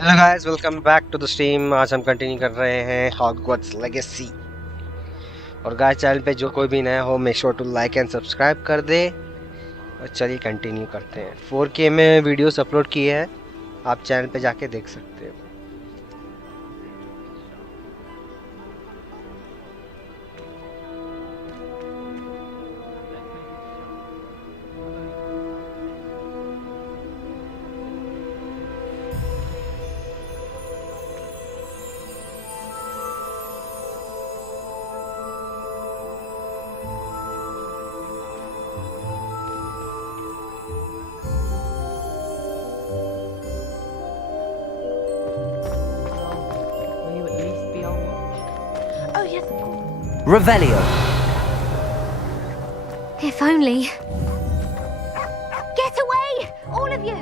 Hello guys, welcome back to the stream. आज हम continue कर रहे हैं हॉगवर्ट्स लेगेसी। और गाइस, चैनल पे जो कोई भी नया हो, make sure to like and subscribe कर दे। और चलिए कंटिन्यू करते हैं। 4K में वीडियोस अपलोड किए हैं, आप चैनल पे जाके देख सकते हो। Will you at least be on watch? Oh, yes, of course. Revelio. If only. Get away! All of you!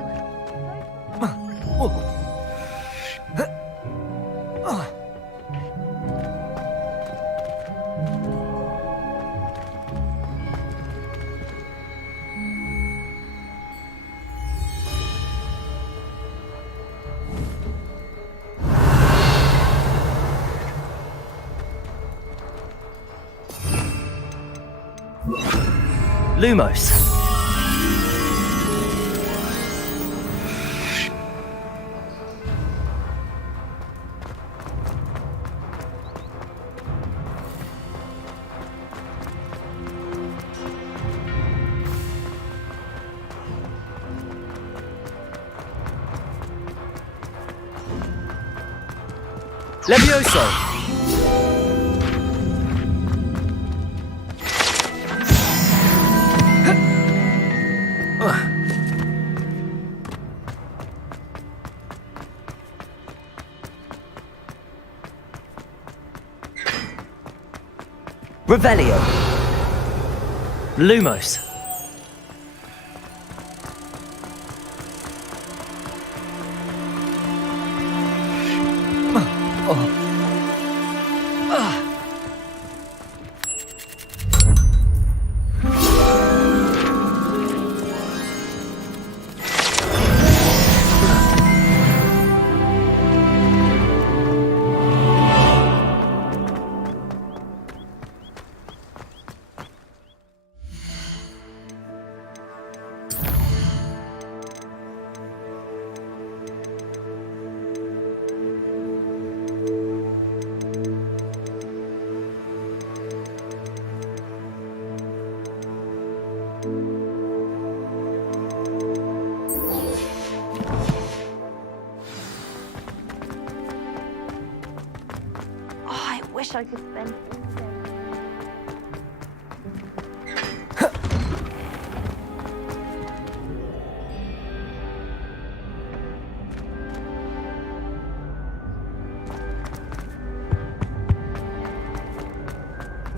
Lumos. Levioso. Revelio. Lumos. Oh, I wish I could spend all day.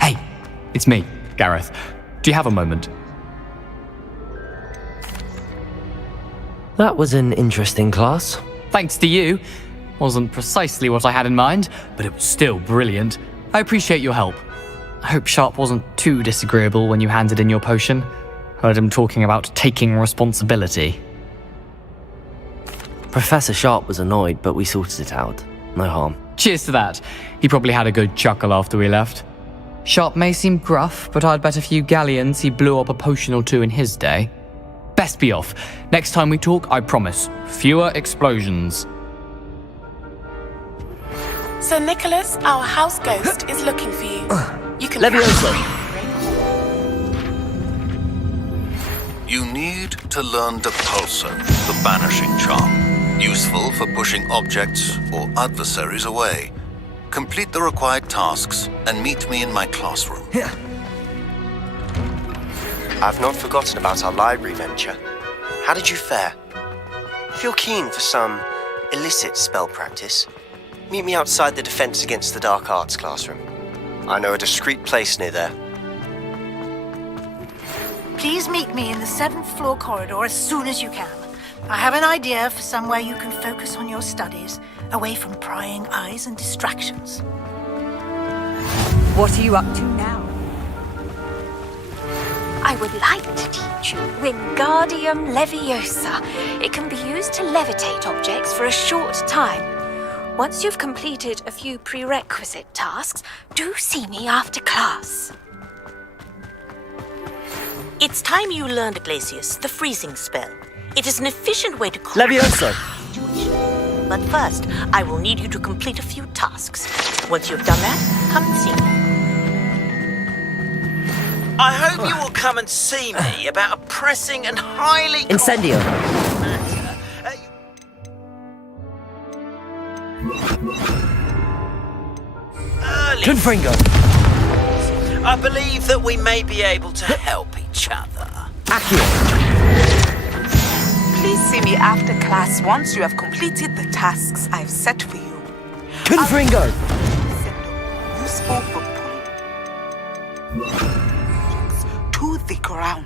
Hey, it's me, Gareth. Do you have a moment? That was an interesting class. Thanks to you. Wasn't precisely what I had in mind, but it was still brilliant. I appreciate your help. I hope Sharp wasn't too disagreeable when you handed in your potion. Heard him talking about taking responsibility. Professor Sharp was annoyed, but we sorted it out. No harm. Cheers to that. He probably had a good chuckle after we left. Sharp may seem gruff, but I'd bet a few galleons he blew up a potion or two in his day. Best be off. Next time we talk, I promise, fewer explosions. Sir Nicholas, our house ghost, is looking for you. You can Levioso. You need to learn Depulso, the banishing charm, useful for pushing objects or adversaries away. Complete the required tasks and meet me in my classroom. I've not forgotten about our library venture. How did you fare? If you're keen for some illicit spell practice, meet me outside the Defense Against the Dark Arts classroom. I know a discreet place near there. Please meet me in the 7th floor corridor as soon as you can. I have an idea for somewhere you can focus on your studies, away from prying eyes and distractions. What are you up to now? I would like to teach you Wingardium Leviosa. It can be used to levitate objects for a short time. Once you've completed a few prerequisite tasks, do see me after class. It's time you learned, Glacius, the freezing spell. It is an efficient way to cool Leviosa! But first, I will need you to complete a few tasks. Once you've done that, come and see me. I hope you will come and see me about a pressing and highly... Incendio! Confringo! I believe that we may be able to help each other. Accio! Please see me after class once you have completed the tasks I've set for you. Confringo! Useful for pulling to the ground.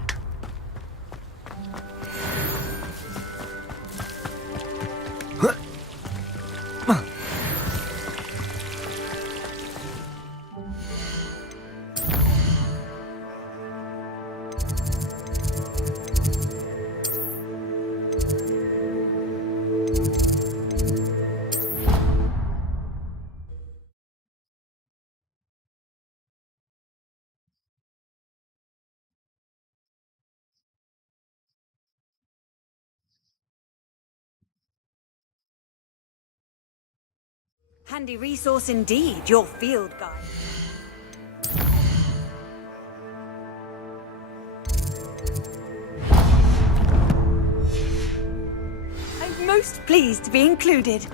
Handy resource indeed, your field guide. I'm most pleased to be included.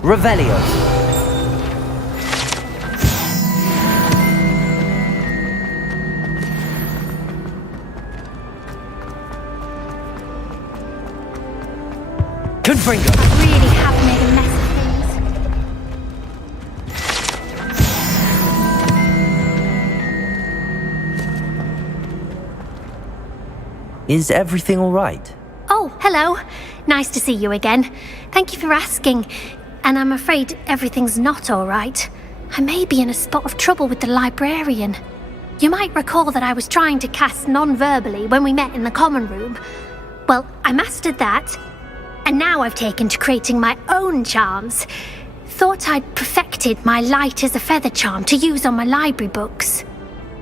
Revelio! Confringo! I really have made a mess of things. Is everything all right? Oh, hello. Nice to see you again. Thank you for asking. And I'm afraid everything's not all right. I may be in a spot of trouble with the librarian. You might recall that I was trying to cast non-verbally when we met in the common room. Well, I mastered that. And now I've taken to creating my own charms. Thought I'd perfected my light as a feather charm to use on my library books.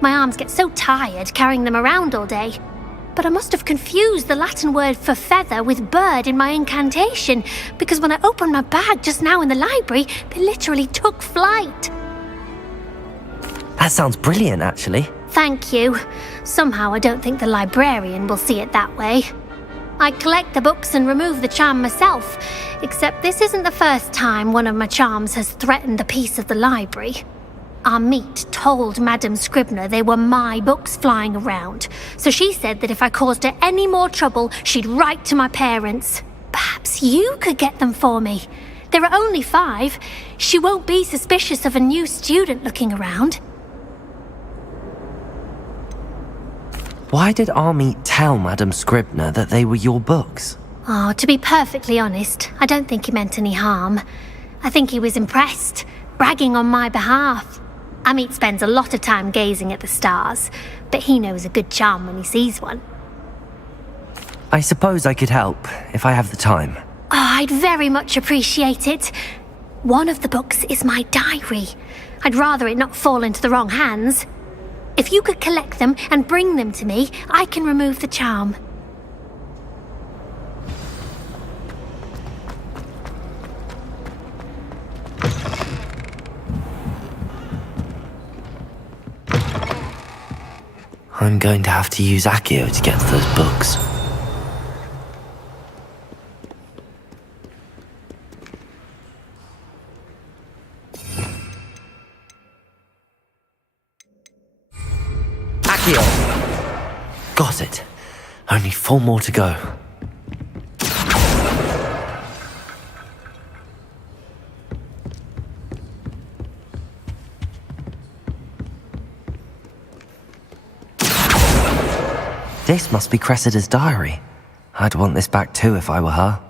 My arms get so tired carrying them around all day. But I must have confused the Latin word for feather with bird in my incantation, because when I opened my bag just now in the library, they literally took flight. That sounds brilliant, actually. Thank you. Somehow I don't think the librarian will see it that way. I collect the books and remove the charm myself, except this isn't the first time one of my charms has threatened the peace of the library. Our meet told Madame Scribner they were my books flying around, so she said that if I caused her any more trouble, she'd write to my parents. Perhaps you could get them for me. There are only 5. She won't be suspicious of a new student looking around. Why did Army tell Madame Scribner that they were your books? Oh, to be perfectly honest, I don't think he meant any harm. I think he was impressed, bragging on my behalf. Amit spends a lot of time gazing at the stars, but he knows a good charm when he sees one. I suppose I could help, if I have the time. Oh, I'd very much appreciate it. One of the books is my diary. I'd rather it not fall into the wrong hands. If you could collect them and bring them to me, I can remove the charm. I'm going to have to use Accio to get to those books. Accio! Got it. Only 4 more to go. This must be Cressida's diary. I'd want this back too if I were her.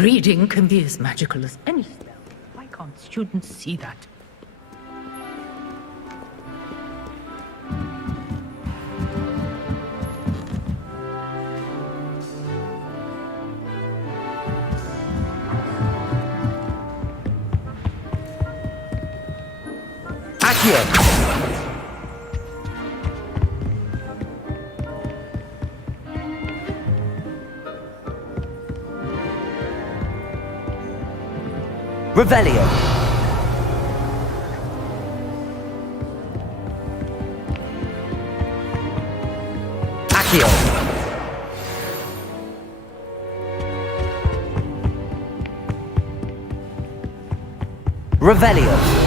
Reading can be as magical as any spell. Why can't students see that? Accio! Revelio! Accio! Revelio!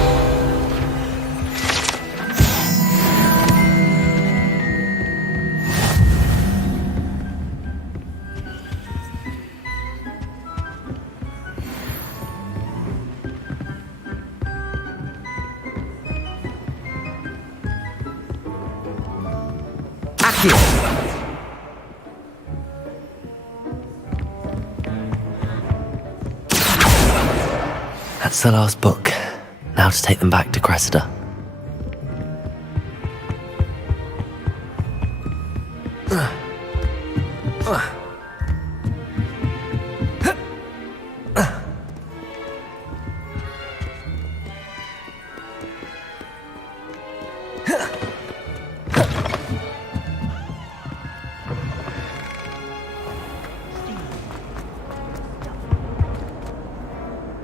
That's the last book. Now to take them back to Cressida.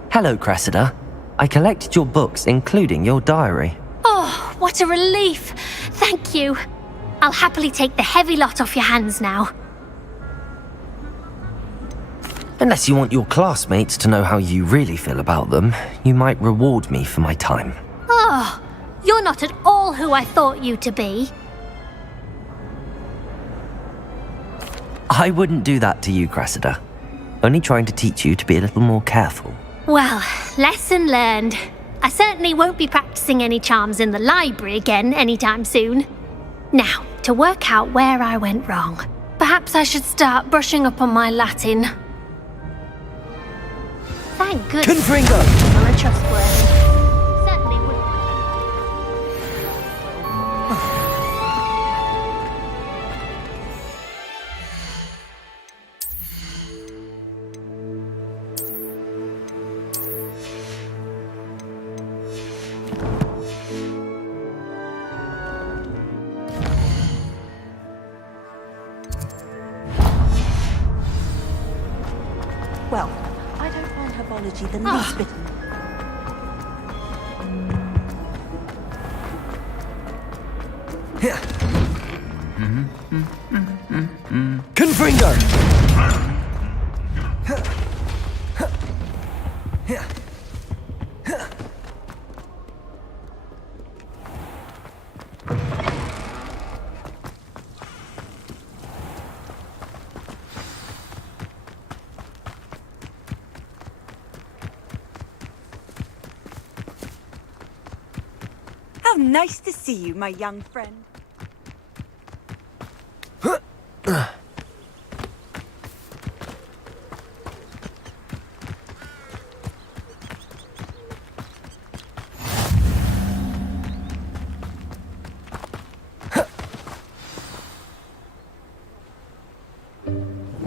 Hello, Cressida. I collected your books, including your diary. Oh, what a relief. Thank you. I'll happily take the heavy lot off your hands now. Unless you want your classmates to know how you really feel about them, you might reward me for my time. Oh, you're not at all who I thought you to be. I wouldn't do that to you, Cressida. Only trying to teach you to be a little more careful. Well, lesson learned. I certainly won't be practicing any charms in the library again anytime soon. Now, to work out where I went wrong. Perhaps I should start brushing up on my Latin. Thank goodness people are trustworthy. Certainly wouldn't. Well, I don't find herbology the least bit... Confringo! How nice to see you, my young friend.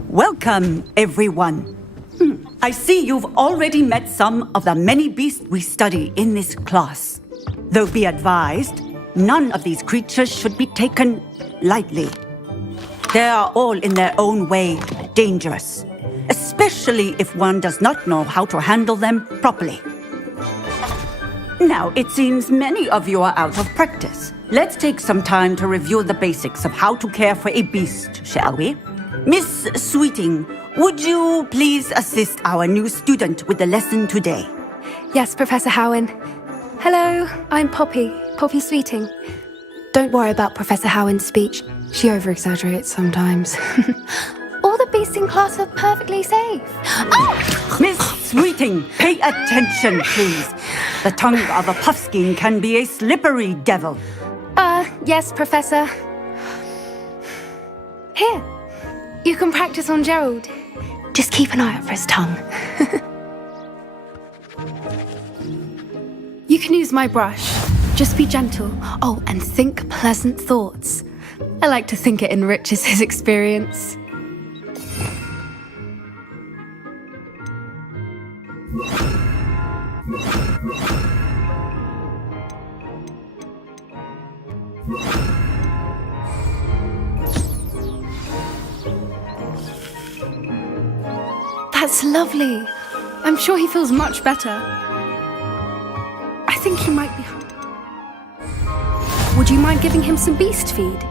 Welcome, everyone. I see you've already met some of the many beasts we study in this class. Though be advised, none of these creatures should be taken lightly. They are all in their own way dangerous, especially if one does not know how to handle them properly. Now, it seems many of you are out of practice. Let's take some time to review the basics of how to care for a beast, shall we? Miss Sweeting, would you please assist our new student with the lesson today? Yes, Professor Howen. Hello, I'm Poppy Sweeting. Don't worry about Professor Howin's speech. She over-exaggerates sometimes. All the beasts in class are perfectly safe. Oh! Miss Sweeting, pay attention, please. The tongue of a puffskein can be a slippery devil. Yes, Professor. Here, you can practice on Gerald. Just keep an eye out for his tongue. You can use my brush. Just be gentle. Oh, and think pleasant thoughts. I like to think it enriches his experience. That's lovely. I'm sure he feels much better. I think he might be hungry. Would you mind giving him some beast feed?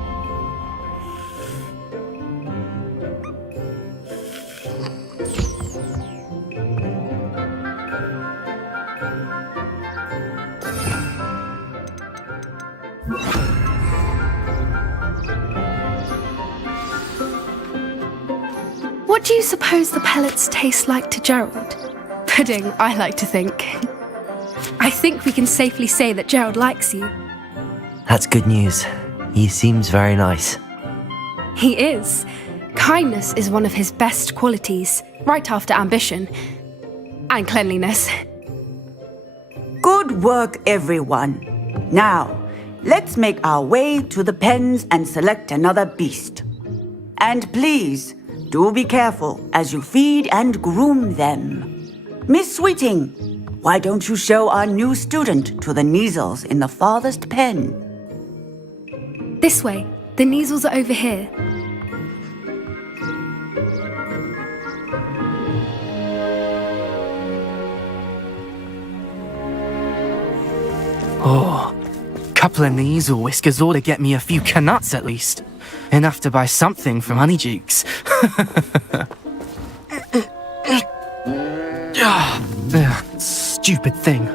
What do you suppose the pellets taste like to Gerald? Pudding, I like to think. I think we can safely say that Gerald likes you. That's good news. He seems very nice. He is. Kindness is one of his best qualities, right after ambition. And cleanliness. Good work, everyone. Now, let's make our way to the pens and select another beast. And please, do be careful as you feed and groom them. Miss Sweeting, why don't you show our new student to the Kneazles in the farthest pen? This way. The Kneazles are over here. Oh, couple of Kneazle whiskers ought to get me a few canuts at least. Enough to buy something from Honeydukes. Stupid thing.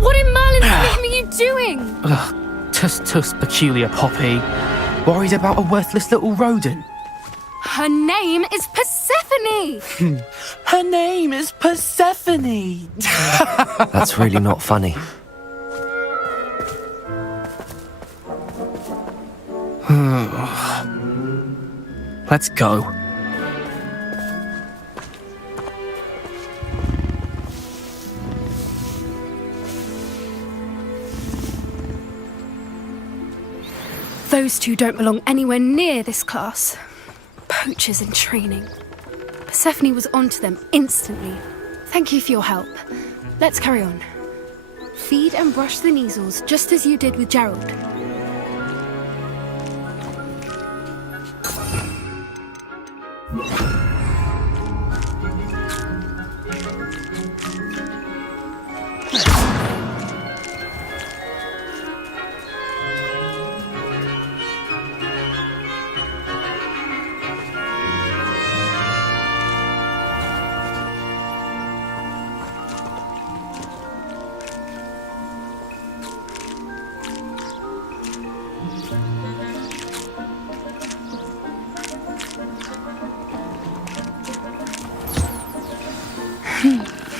What in Merlin's name are you doing? Tuss, peculiar poppy. Worried about a worthless little rodent. Her name is Persephone! Her name is Persephone! That's really not funny. Let's go. Those two don't belong anywhere near this class. Poachers in training. Persephone was onto them instantly. Thank you for your help. Let's carry on. Feed and brush the Kneazles just as you did with Gerald.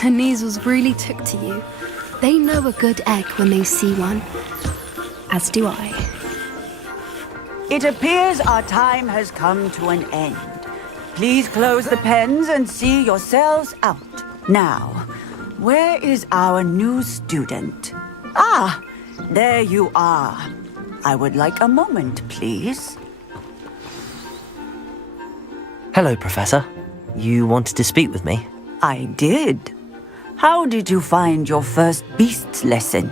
The Kneazles really took to you. They know a good egg when they see one. As do I. It appears our time has come to an end. Please close the pens and see yourselves out. Now, where is our new student? Ah, there you are. I would like a moment, please. Hello, Professor. You wanted to speak with me? I did. How did you find your first beasts lesson?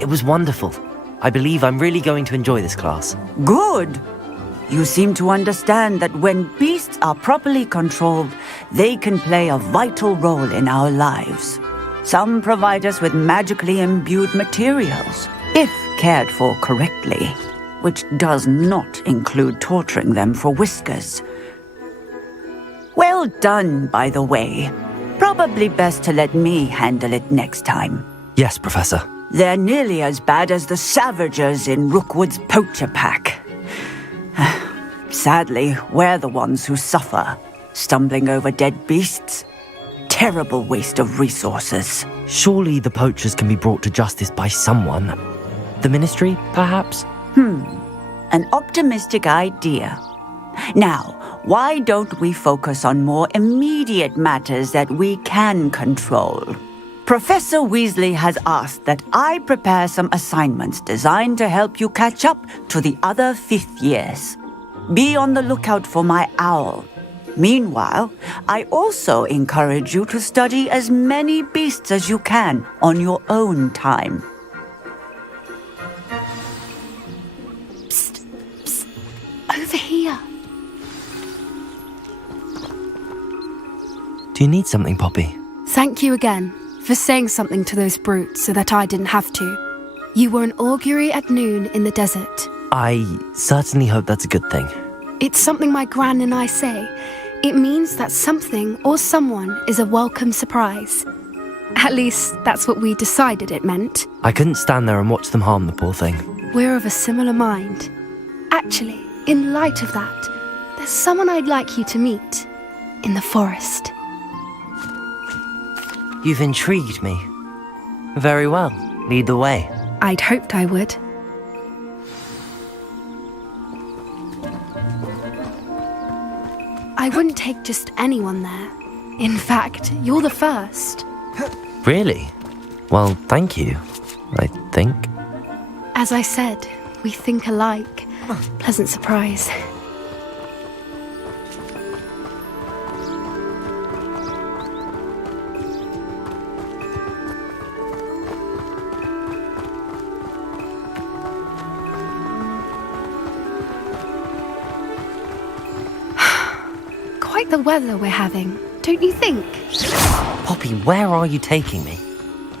It was wonderful. I believe I'm really going to enjoy this class. Good. You seem to understand that when beasts are properly controlled, they can play a vital role in our lives. Some provide us with magically imbued materials, if cared for correctly, which does not include torturing them for whiskers. Well done, by the way. Probably best to let me handle it next time. Yes, Professor. They're nearly as bad as the Savagers in Rookwood's poacher pack. Sadly, we're the ones who suffer, stumbling over dead beasts. Terrible waste of resources. Surely the poachers can be brought to justice by someone. The Ministry, perhaps? An optimistic idea. Now, why don't we focus on more immediate matters that we can control? Professor Weasley has asked that I prepare some assignments designed to help you catch up to the other 5th years. Be on the lookout for my owl. Meanwhile, I also encourage you to study as many beasts as you can on your own time. Psst, psst, over here. Do you need something, Poppy? Thank you again for saying something to those brutes so that I didn't have to. You were an augury at noon in the desert. I certainly hope that's a good thing. It's something my gran and I say. It means that something or someone is a welcome surprise. At least, that's what we decided it meant. I couldn't stand there and watch them harm the poor thing. We're of a similar mind. Actually, in light of that, there's someone I'd like you to meet in the forest. You've intrigued me. Very well. Lead the way. I'd hoped I would. I wouldn't take just anyone there. In fact, you're the first. Really? Well, thank you, I think. As I said, we think alike. Pleasant surprise. Quite the weather we're having, don't you think? Poppy, where are you taking me?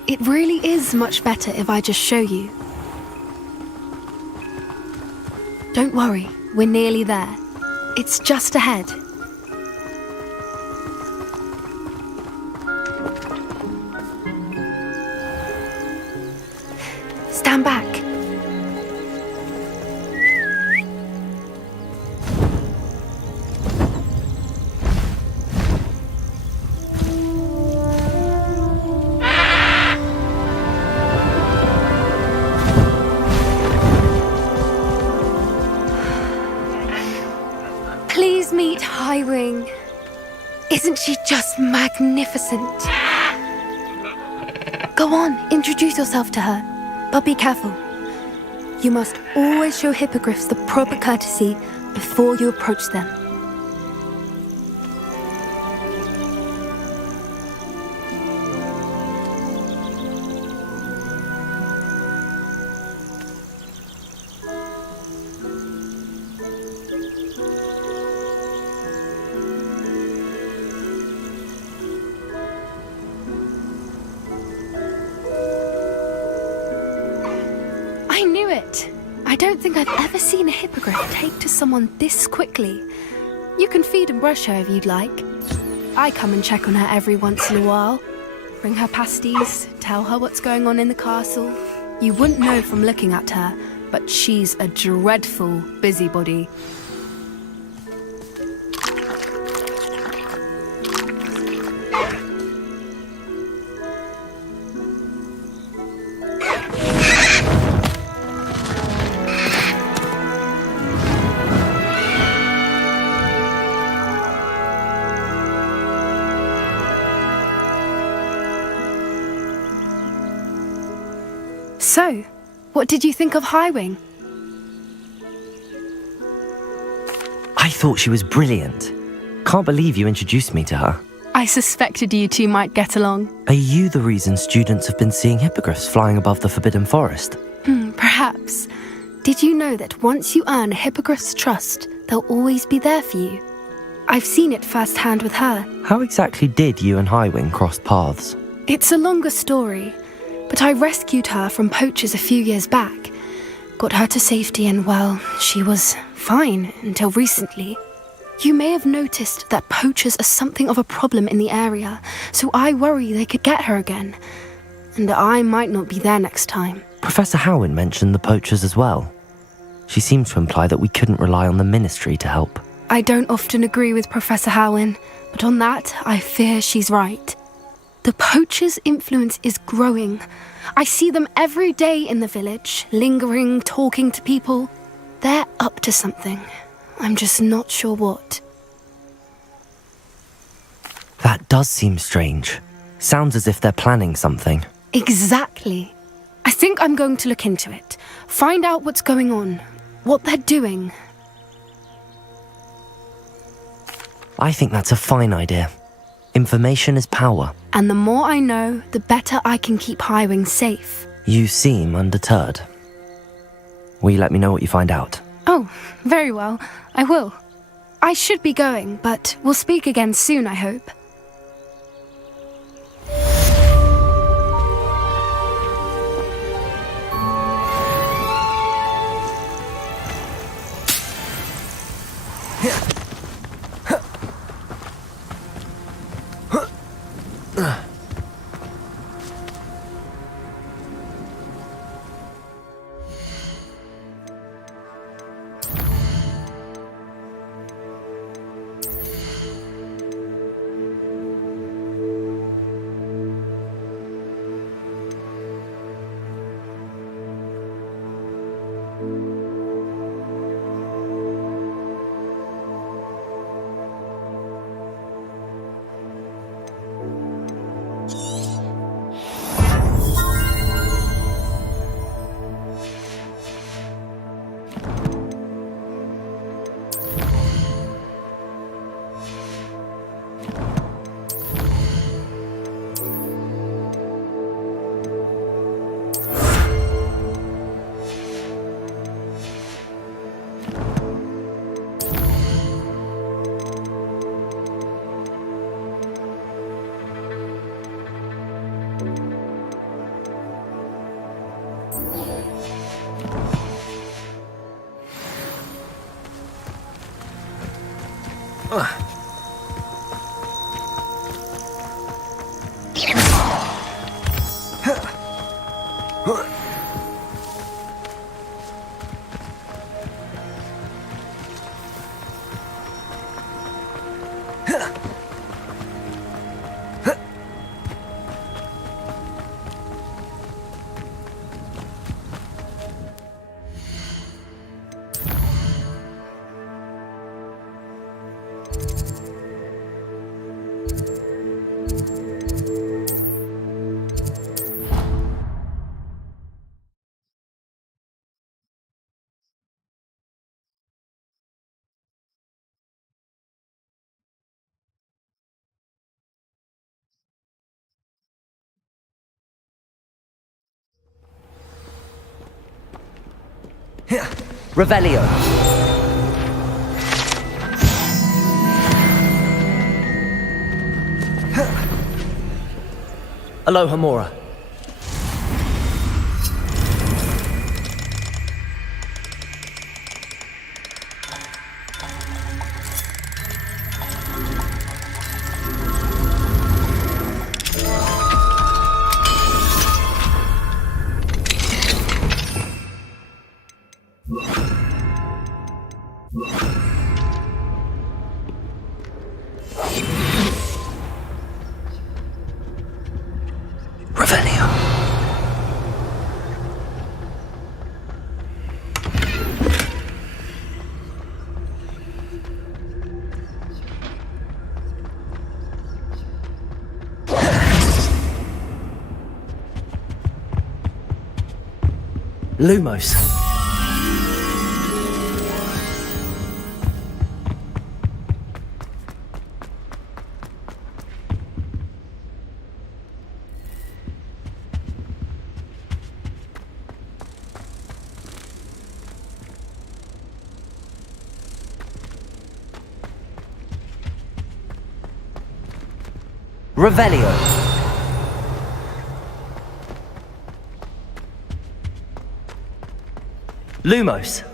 It really is much better if I just show you. Don't worry, we're nearly there. It's just ahead. Stand back. Please meet Highwing. Isn't she just magnificent? Go on, introduce yourself to her. But be careful. You must always show hippogriffs the proper courtesy before you approach them. I knew it! I don't think I've ever seen a hippogriff take to someone this quickly. You can feed and brush her if you'd like. I come and check on her every once in a while. Bring her pasties, tell her what's going on in the castle. You wouldn't know from looking at her, but she's a dreadful busybody. So, what did you think of Highwing? I thought she was brilliant. Can't believe you introduced me to her. I suspected you two might get along. Are you the reason students have been seeing hippogriffs flying above the Forbidden Forest? Perhaps. Did you know that once you earn a hippogriff's trust, they'll always be there for you? I've seen it firsthand with her. How exactly did you and Highwing cross paths? It's a longer story, but I rescued her from poachers a few years back. Got her to safety and, well, she was fine until recently. You may have noticed that poachers are something of a problem in the area, so I worry they could get her again. And I might not be there next time. Professor Howin mentioned the poachers as well. She seemed to imply that we couldn't rely on the Ministry to help. I don't often agree with Professor Howin, but on that, I fear she's right. The poachers' influence is growing. I see them every day in the village, lingering, talking to people. They're up to something. I'm just not sure what. That does seem strange. Sounds as if they're planning something. Exactly. I think I'm going to look into it. Find out what's going on, what they're doing. I think that's a fine idea. Information is power. And the more I know, the better I can keep Highwing safe. You seem undeterred. Will you let me know what you find out? Oh, very well. I will. I should be going, but we'll speak again soon, I hope. Revelio. Aloha Mora. Lumos. Revelio. Lumos.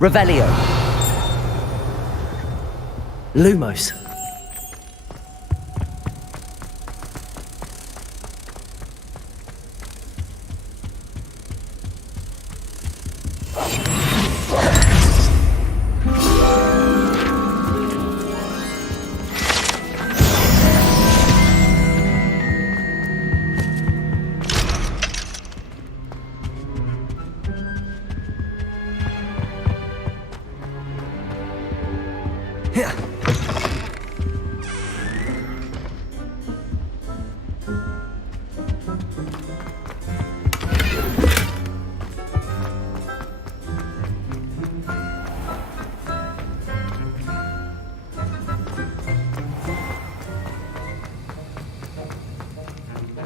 Revelio. Lumos.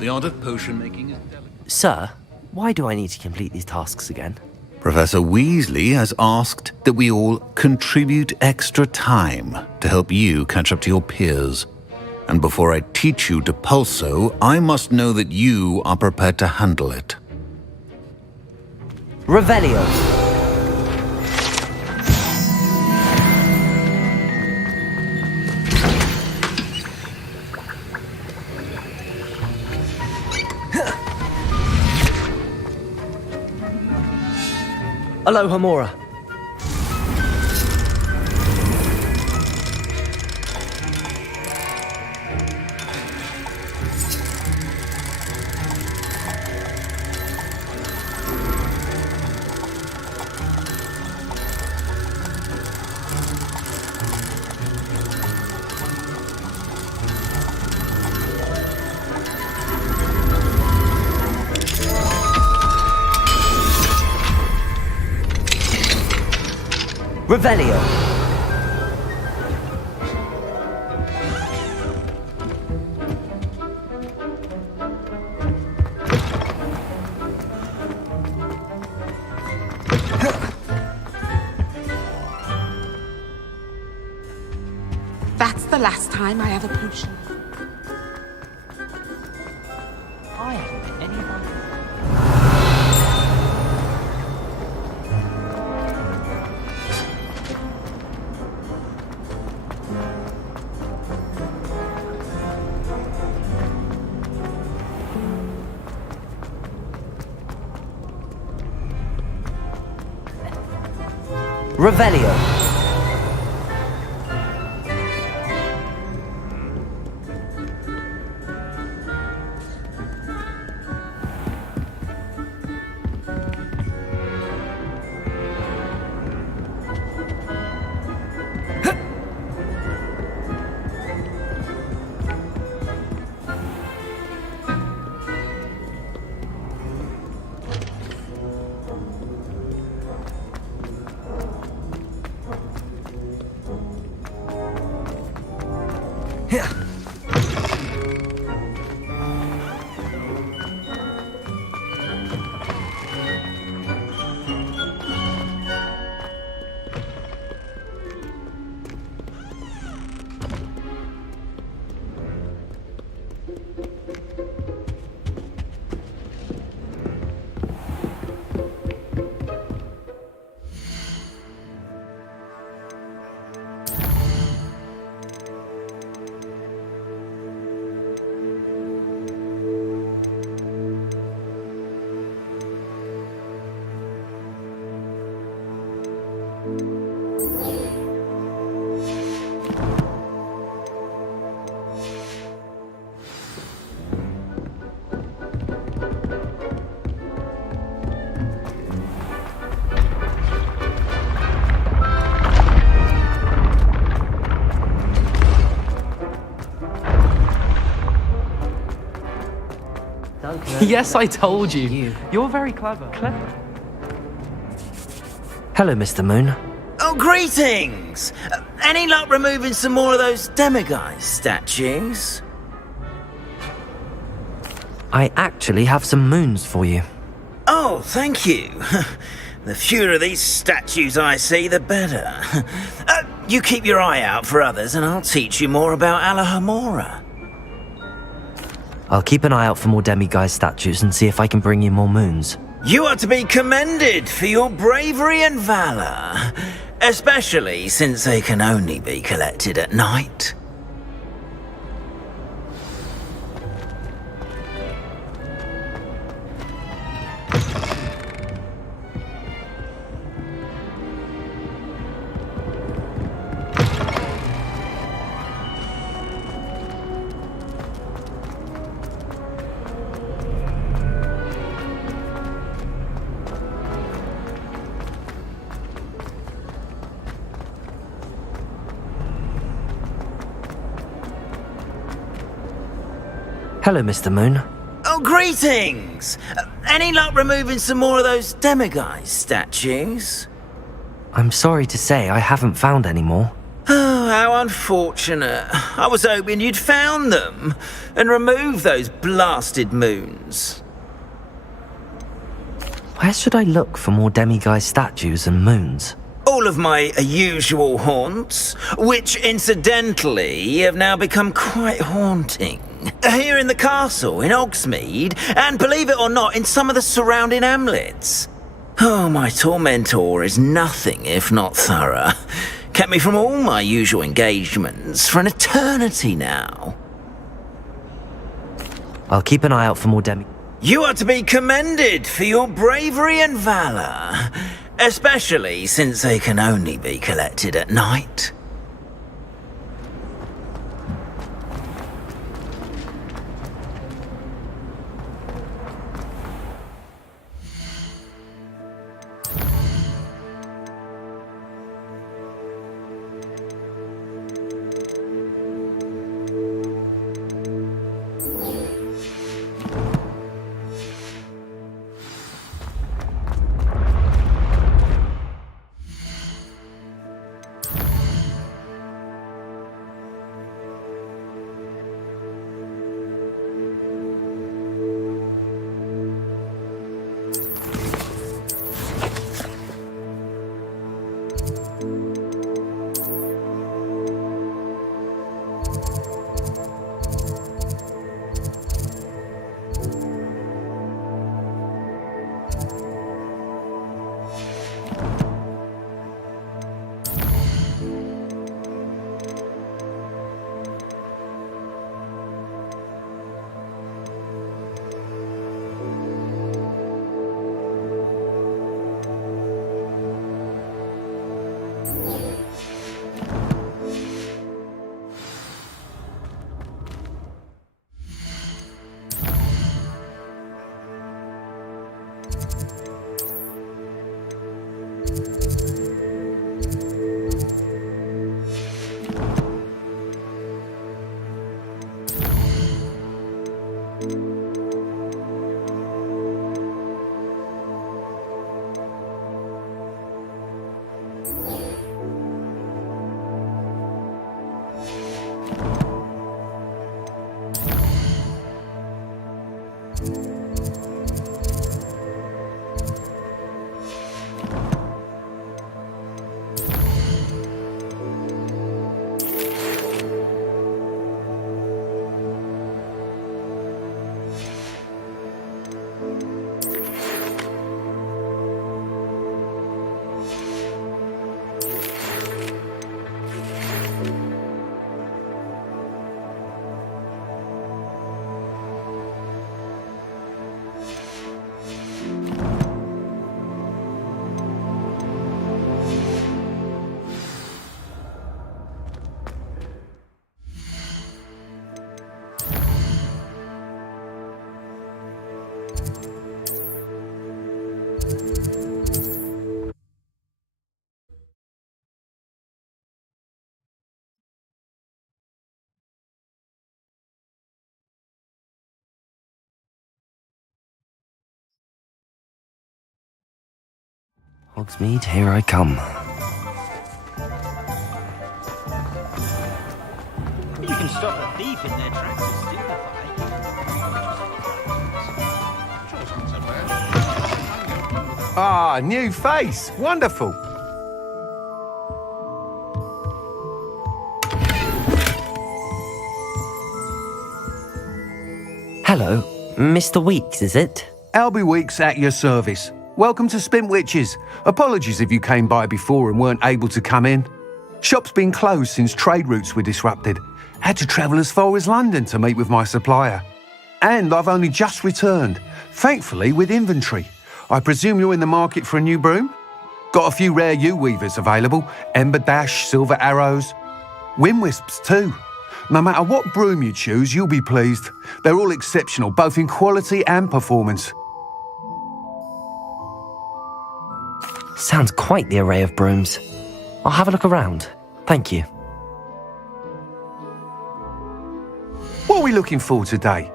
The art of potion making is delicate. Sir, why do I need to complete these tasks again? Professor Weasley has asked that we all contribute extra time to help you catch up to your peers. And before I teach you Depulso, I must know that you are prepared to handle it. Revelio. Aloha Mora. Revelio. That's the last time I have a potion. Revelio. Yes, I told you. You're very clever. Hello, Mr. Moon. Oh, greetings! Any luck removing some more of those demiguise statues? I actually have some moons for you. Oh, thank you. The fewer of these statues I see, the better. You keep your eye out for others and I'll teach you more about Alahamora. I'll keep an eye out for more demiguise statues and see if I can bring you more moons. You are to be commended for your bravery and valor, especially since they can only be collected at night. Hello, Mr. Moon. Oh, greetings! Any luck removing some more of those demiguise statues? I'm sorry to say I haven't found any more. Oh, how unfortunate. I was hoping you'd found them and removed those blasted moons. Where should I look for more demiguise statues and moons? All of my usual haunts, which incidentally have now become quite haunting. Here in the castle, in Hogsmeade, and believe it or not, in some of the surrounding hamlets. Oh, my tormentor is nothing if not thorough. Kept me from all my usual engagements for an eternity now. I'll keep an eye out for more You are to be commended for your bravery and valor, especially since they can only be collected at night. Hogsmeade, here I come. You can stop a thief in their tracks and stupefy. Ah, new face. Wonderful. Hello, Mr. Weeks, is it? Albie Weeks at your service. Welcome to Spintwitches. Apologies if you came by before and weren't able to come in. Shop's been closed since trade routes were disrupted. Had to travel as far as London to meet with my supplier. And I've only just returned, thankfully with inventory. I presume you're in the market for a new broom? Got a few rare U-weavers available, Ember Dash, Silver Arrows, Wind Wisps too. No matter what broom you choose, you'll be pleased. They're all exceptional, both in quality and performance. Sounds quite the array of brooms. I'll have a look around. Thank you. What are we looking for today?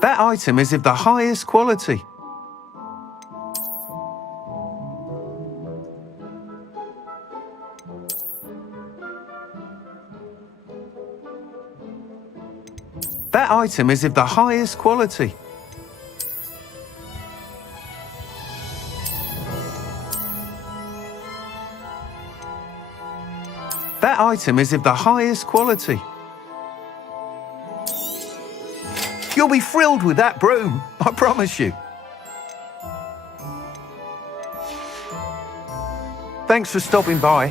That item is of the highest quality. That item is of the highest quality. That item is of the highest quality. You'll be thrilled with that broom, I promise you. Thanks for stopping by.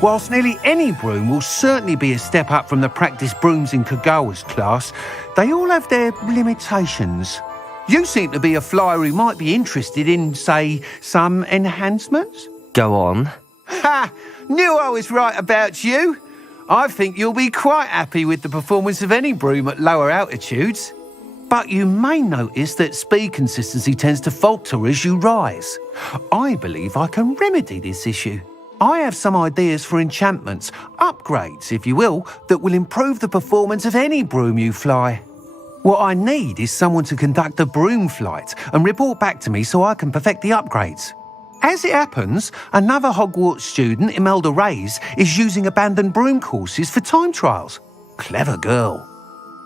Whilst nearly any broom will certainly be a step up from the practice brooms in Kagawa's class, they all have their limitations. You seem to be a flyer who might be interested in, say, some enhancements? Go on. Ha! Knew I was right about you. I think you'll be quite happy with the performance of any broom at lower altitudes. But you may notice that speed consistency tends to falter as you rise. I believe I can remedy this issue. I have some ideas for enchantments, upgrades, if you will, that will improve the performance of any broom you fly. What I need is someone to conduct a broom flight and report back to me so I can perfect the upgrades. As it happens, another Hogwarts student, Imelda Reyes, is using abandoned broom courses for time trials. Clever girl.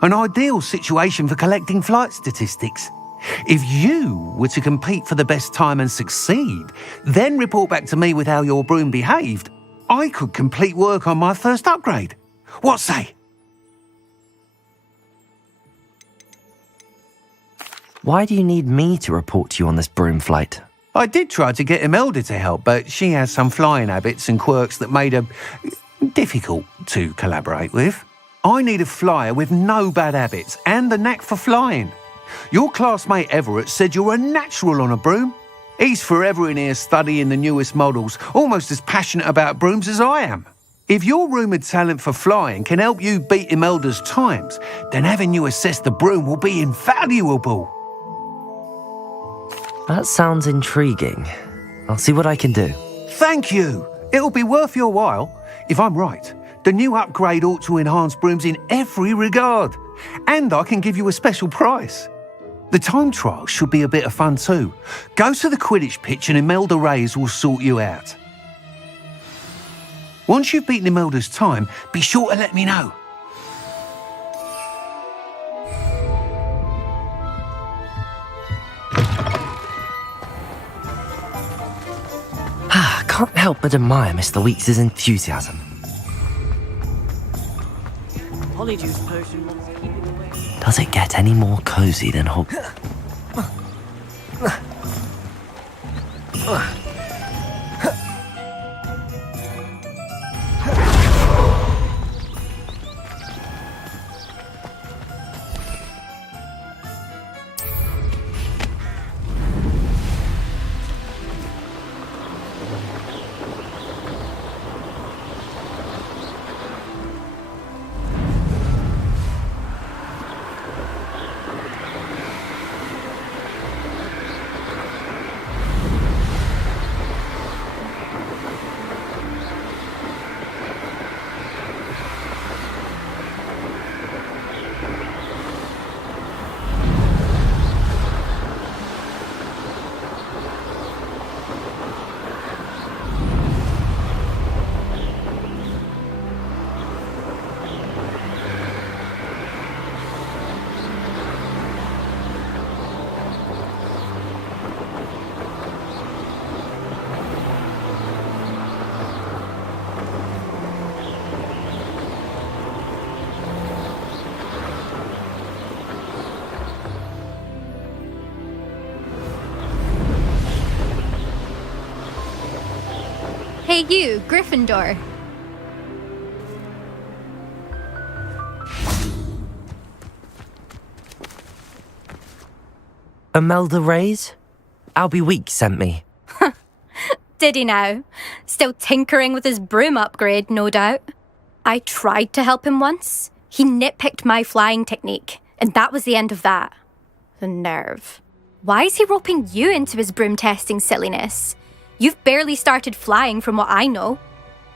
An ideal situation for collecting flight statistics. If you were to compete for the best time and succeed, then report back to me with how your broom behaved, I could complete work on my first upgrade. What say? Why do you need me to report to you on this broom flight? I did try to get Imelda to help, but she has some flying habits and quirks that made her difficult to collaborate with. I need a flyer with no bad habits and the knack for flying. Your classmate Everett said you're a natural on a broom. He's forever in here studying the newest models, almost as passionate about brooms as I am. If your rumoured talent for flying can help you beat Imelda's times, then having you assess the broom will be invaluable. That sounds intriguing. I'll see what I can do. Thank you. It'll be worth your while. If I'm right, the new upgrade ought to enhance brooms in every regard. And I can give you a special price. The time trial should be a bit of fun too. Go to the Quidditch pitch and Imelda Reyes will sort you out. Once you've beaten Imelda's time, be sure to let me know. Can't help but admire Mr. Weeks' enthusiasm. Polyjuice potion wants keeping away. Does it get any more cozy than Hogwarts? Hey you, Gryffindor. Imelda Reyes? Albie Weeks sent me. Did he now? Still tinkering with his broom upgrade, no doubt. I tried to help him once. He nitpicked my flying technique, and that was the end of that. The nerve. Why is he roping you into his broom testing silliness? You've barely started flying from what I know.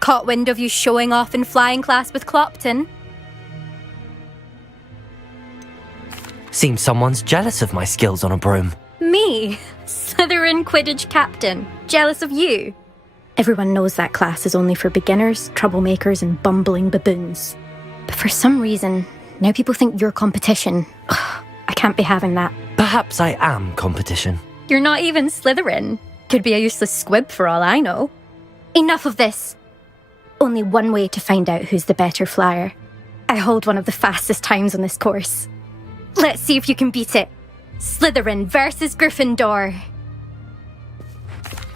Caught wind of you showing off in flying class with Clopton. Seems someone's jealous of my skills on a broom. Me? Slytherin Quidditch captain. Jealous of you? Everyone knows that class is only for beginners, troublemakers, and bumbling baboons. But for some reason, now people think you're competition. Ugh, I can't be having that. Perhaps I am competition. You're not even Slytherin. Could be a useless squib for all I know. Enough of this. Only one way to find out who's the better flyer. I hold one of the fastest times on this course. Let's see if you can beat it. Slytherin versus Gryffindor.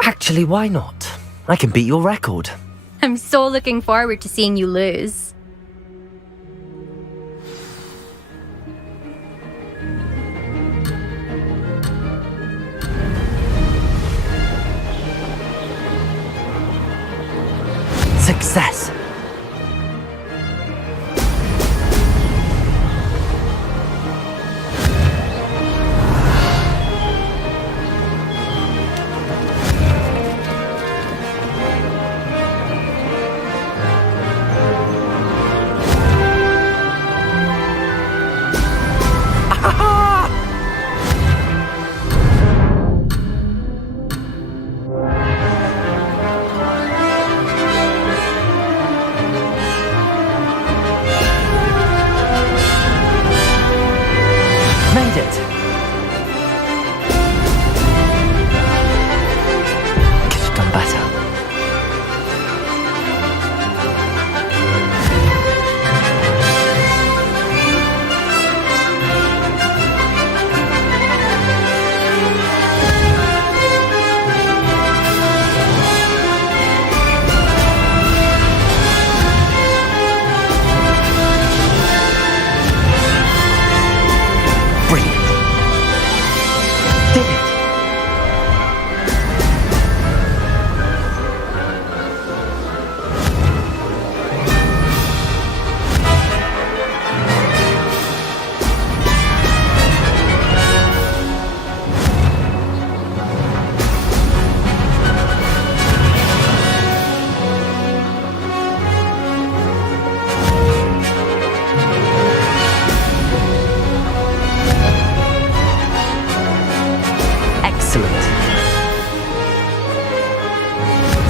Actually, why not? I can beat your record. I'm so looking forward to seeing you lose. Success.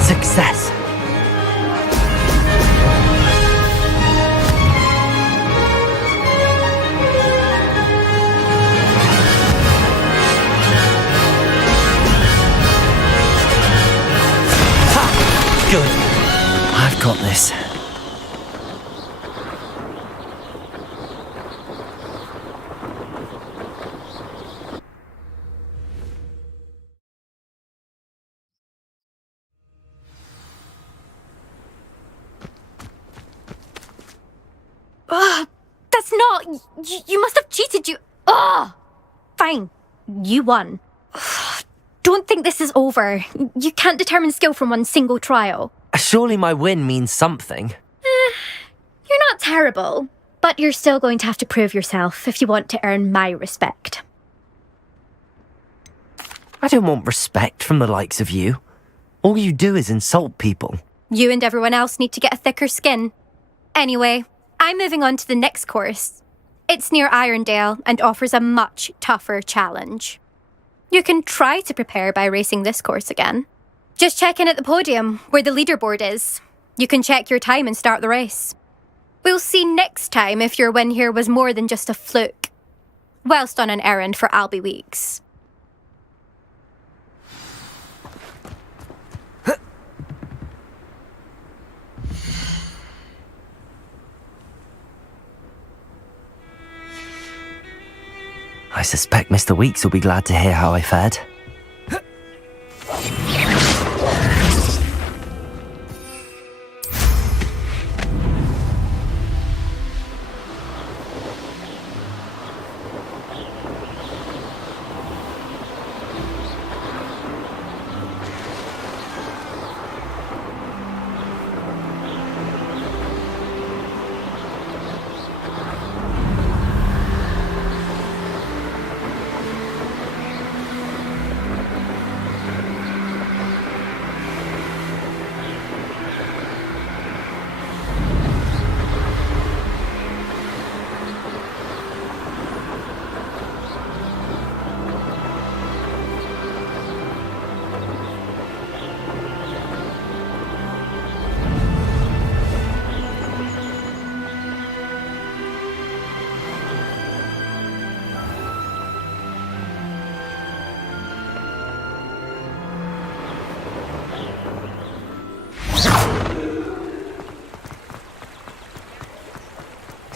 Success. Ha! Good. I've got this. That's not... You must have cheated, you... Ugh! Fine. You won. Don't think this is over. You can't determine skill from one single trial. Surely my win means something. You're not terrible, but you're still going to have to prove yourself if you want to earn my respect. I don't want respect from the likes of you. All you do is insult people. You and everyone else need to get a thicker skin. Anyway, I'm moving on to the next course. It's near Irondale and offers a much tougher challenge. You can try to prepare by racing this course again. Just check in at the podium, where the leaderboard is. You can check your time and start the race. We'll see next time if your win here was more than just a fluke, whilst on an errand for Albie Weeks. I suspect Mr. Weeks will be glad to hear how I fared.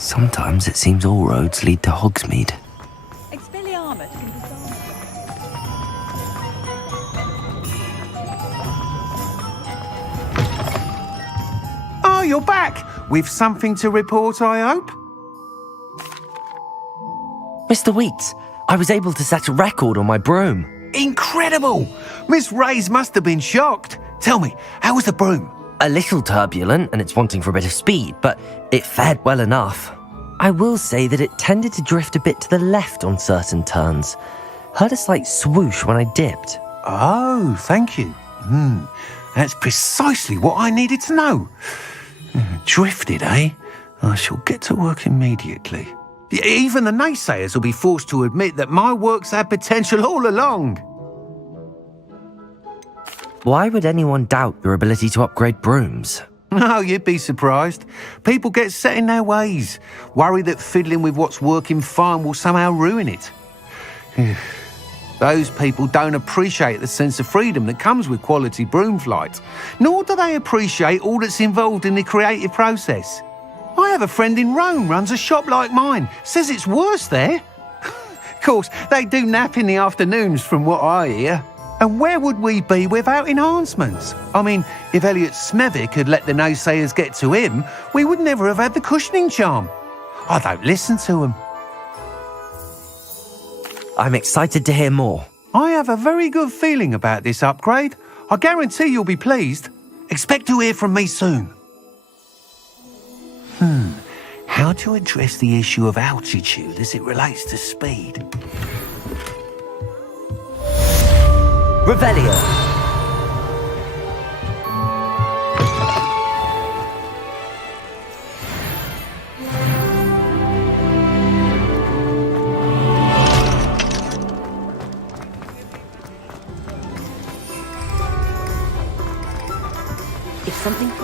Sometimes it seems all roads lead to Hogsmeade. Expelliarmus can Oh, you're back! With something to report, I hope? Mr. Weeks, I was able to set a record on my broom. Incredible! Miss Reyes must have been shocked. Tell me, how was the broom? A little turbulent and it's wanting for a bit of speed, but it fared well enough. I will say that it tended to drift a bit to the left on certain turns. Heard a slight swoosh when I dipped. Oh, thank you. That's precisely what I needed to know. Drifted, eh? I shall get to work immediately. Even the naysayers will be forced to admit that my work's had potential all along. Why would anyone doubt your ability to upgrade brooms? Oh, you'd be surprised. People get set in their ways, worry that fiddling with what's working fine will somehow ruin it. Those people don't appreciate the sense of freedom that comes with quality broom flight, nor do they appreciate all that's involved in the creative process. I have a friend in Rome runs a shop like mine, says it's worse there. Of course, they do nap in the afternoons from what I hear. And where would we be without enhancements? I mean, if Elliot Smethwick had let the naysayers get to him, we would never have had the cushioning charm. I don't listen to them. I'm excited to hear more. I have a very good feeling about this upgrade. I guarantee you'll be pleased. Expect to hear from me soon. How to address the issue of altitude as it relates to speed? Revelio.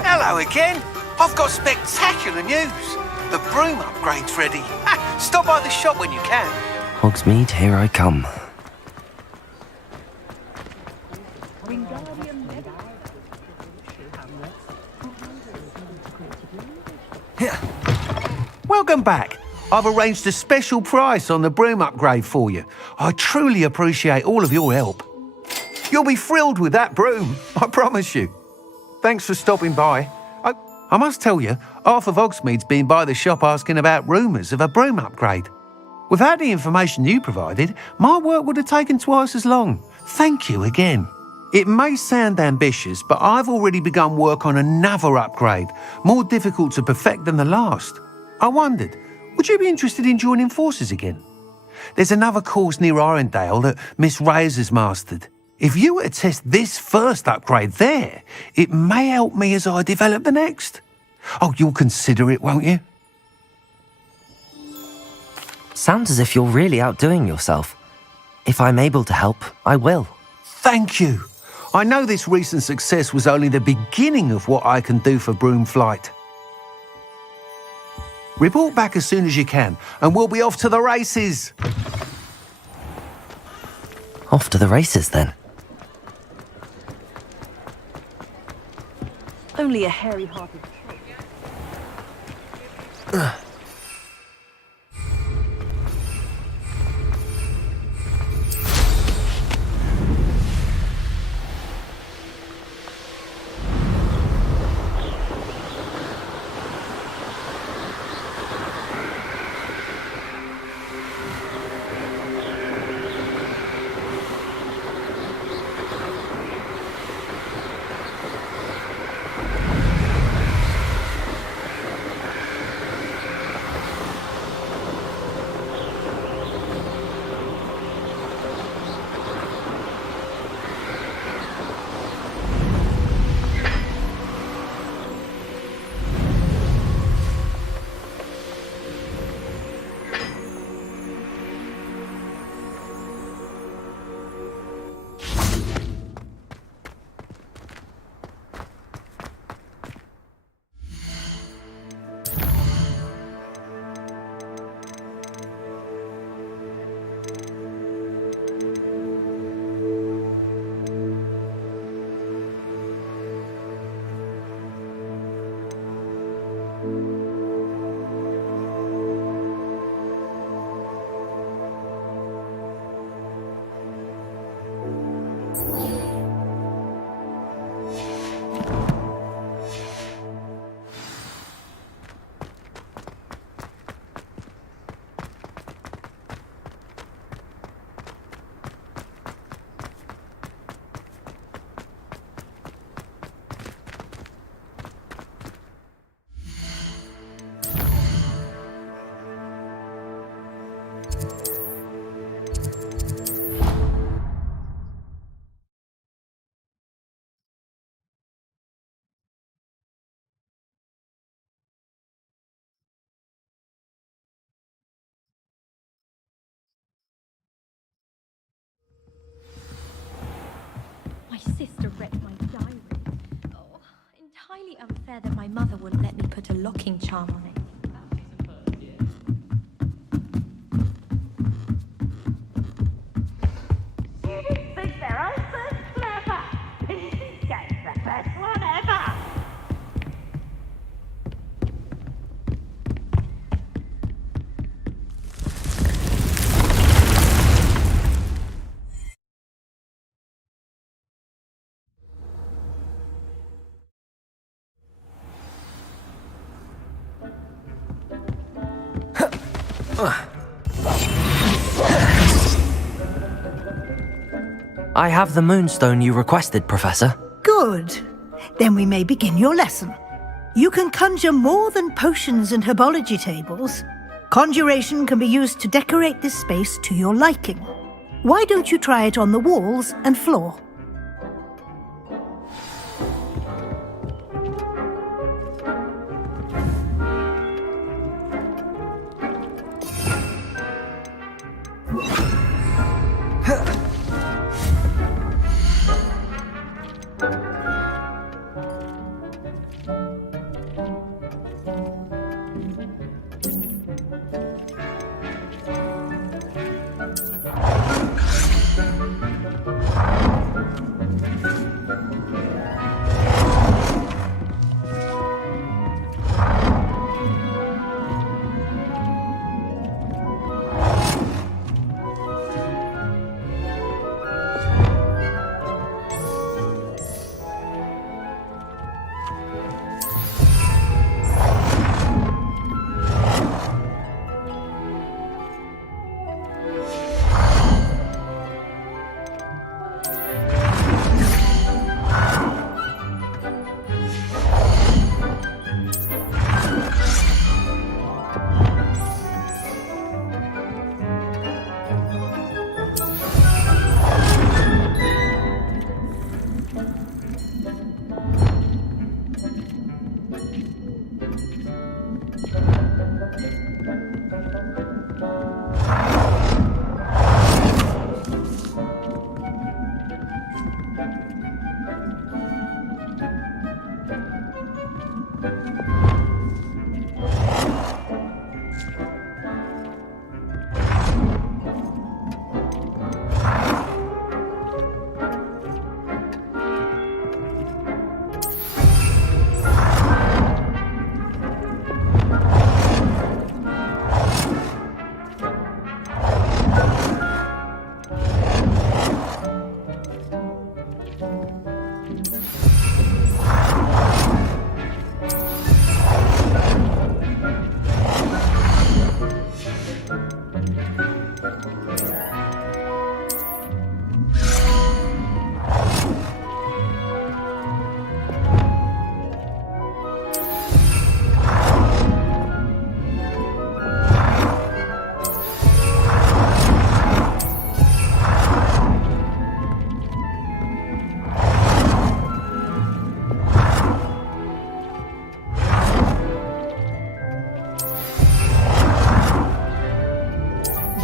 Hello again. I've got spectacular news. The broom upgrade's ready. Stop by the shop when you can. Hogsmeade, here I come. Welcome back. I've arranged a special price on the broom upgrade for you. I truly appreciate all of your help. You'll be thrilled with that broom, I promise you. Thanks for stopping by. I must tell you, half of Hogsmeade's been by the shop asking about rumours of a broom upgrade. Without the information you provided, my work would have taken twice as long. Thank you again. It may sound ambitious, but I've already begun work on another upgrade, more difficult to perfect than the last. I wondered, would you be interested in joining forces again? There's another course near Irondale that Miss Reyes has mastered. If you were to test this first upgrade there, it may help me as I develop the next. Oh, you'll consider it, won't you? Sounds as if you're really outdoing yourself. If I'm able to help, I will. Thank you. I know this recent success was only the beginning of what I can do for broom flight. Report back as soon as you can, and we'll be off to the races. Off to the races, then. Only a hairy-hearted. must have read my diary. Oh, entirely unfair that my mother wouldn't let me put a locking charm on it. I have the moonstone you requested, Professor. Good. Then we may begin your lesson. You can conjure more than potions and herbology tables. Conjuration can be used to decorate this space to your liking. Why don't you try it on the walls and floor?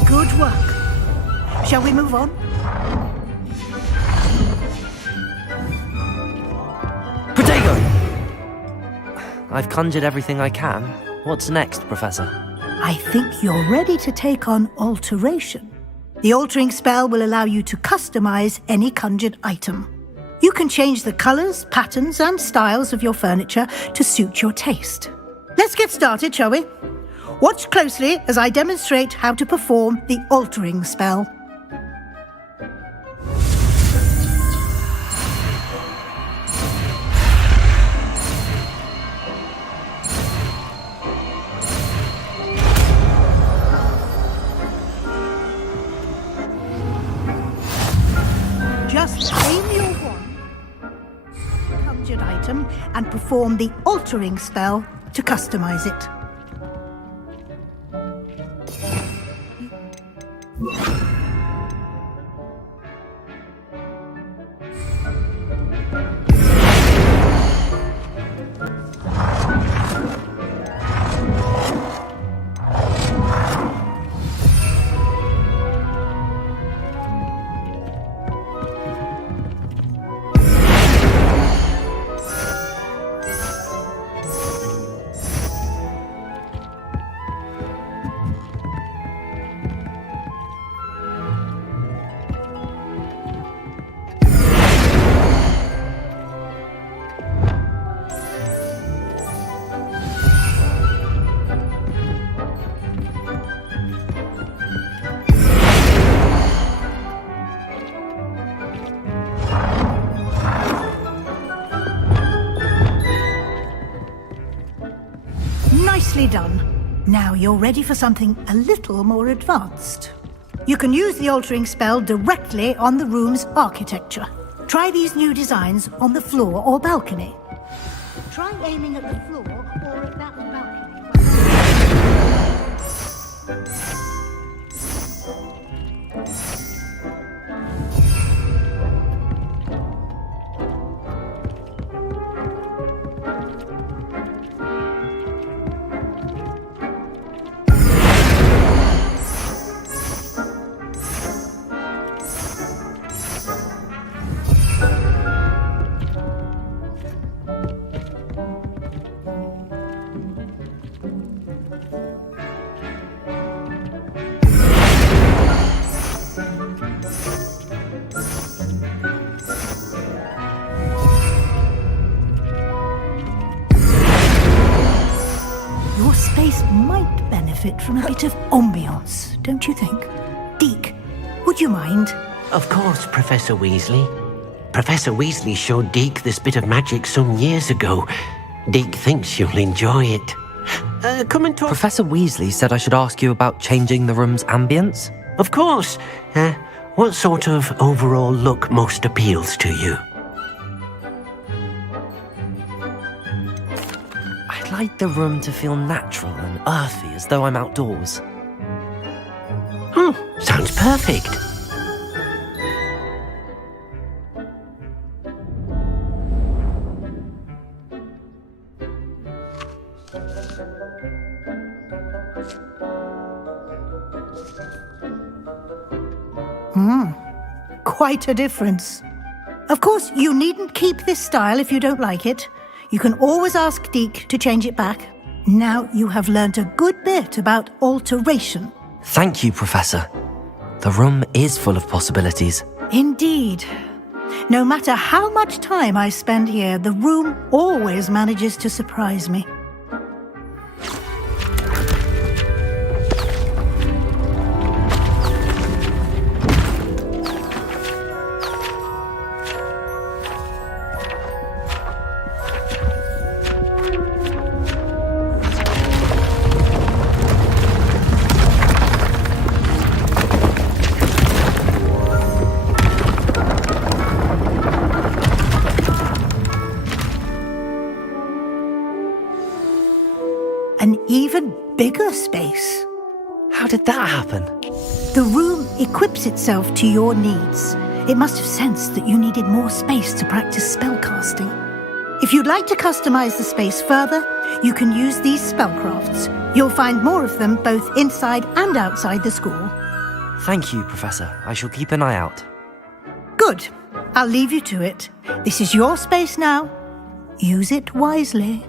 Good work. Shall we move on? Potato! I've conjured everything I can. What's next, Professor? I think you're ready to take on alteration. The altering spell will allow you to customize any conjured item. You can change the colors, patterns, and styles of your furniture to suit your taste. Let's get started, shall we? Watch closely as I demonstrate how to perform the altering spell. Just aim your wand, conjured item, and perform the altering spell to customize it. done. Now you're ready for something a little more advanced. You can use the altering spell directly on the room's architecture. Try these new designs on the floor or balcony. Try aiming at the floor or at that balcony. From a bit of ambiance, don't you think? Deke, would you mind? Of course, Professor Weasley. Professor Weasley showed Deke this bit of magic some years ago. Deke thinks you'll enjoy it. Come and talk. Professor Weasley said I should ask you about changing the room's ambience? Of course. What sort of overall look most appeals to you? I'd like the room to feel natural and earthy, as though I'm outdoors. Oh, sounds perfect. Quite a difference. Of course, you needn't keep this style if you don't like it. You can always ask Deke to change it back. Now you have learnt a good bit about alteration. Thank you, Professor. The room is full of possibilities. Indeed. No matter how much time I spend here, the room always manages to surprise me. An even bigger space. How did that happen? The room equips itself to your needs. It must have sensed that you needed more space to practice spellcasting. If you'd like to customize the space further, you can use these spellcrafts. You'll find more of them both inside and outside the school. Thank you, Professor. I shall keep an eye out. Good. I'll leave you to it. This is your space now. Use it wisely.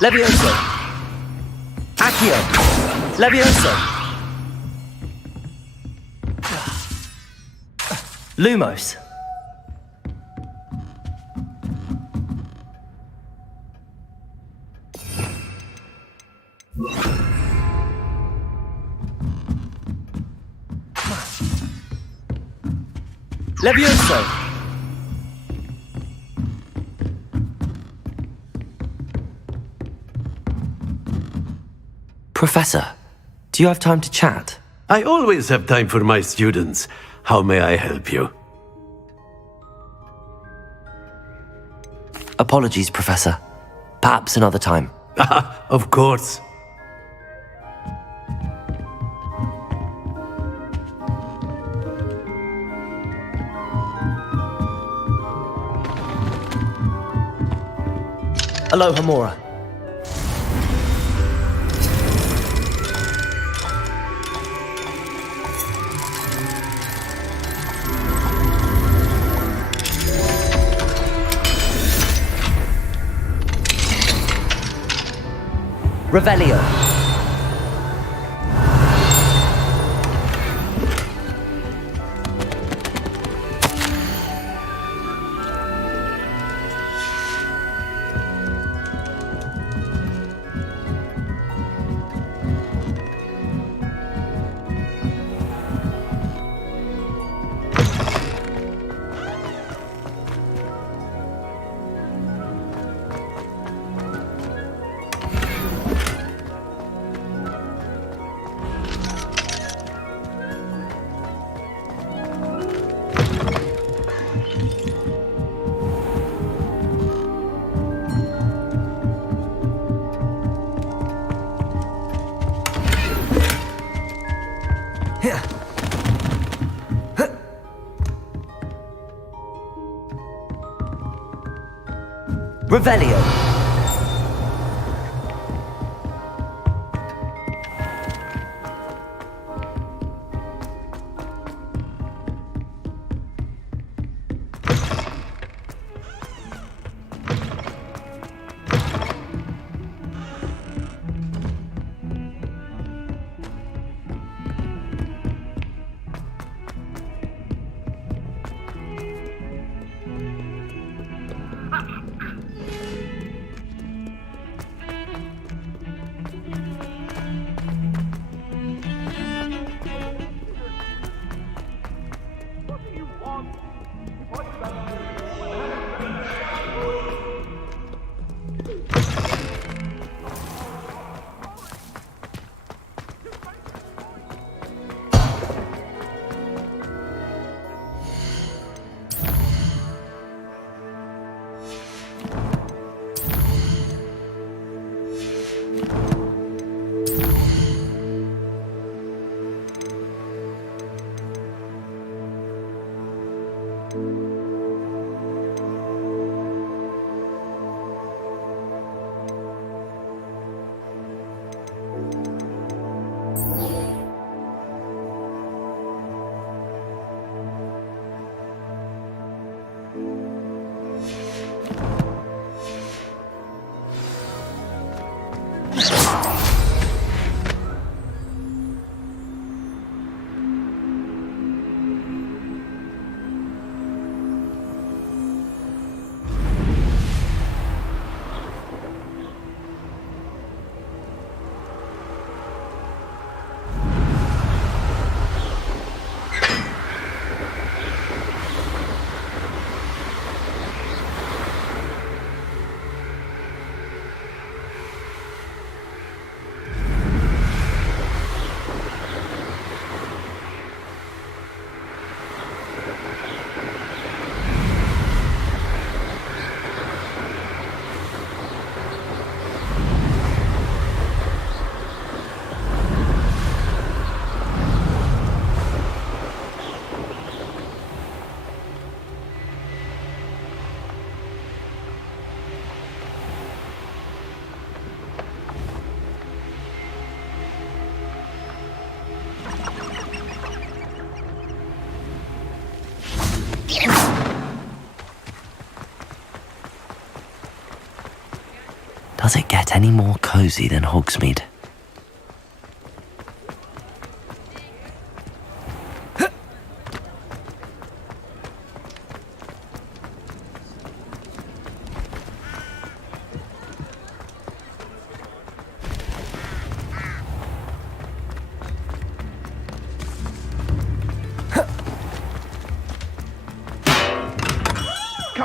Levioso! Accio! Levioso! Lumos! Levioso! Professor, do you have time to chat? I always have time for my students. How may I help you? Apologies, Professor. Perhaps another time. Of course. Aloha, Mora. Revelio. Revelio. Does it get any more cozy than Hogsmeade?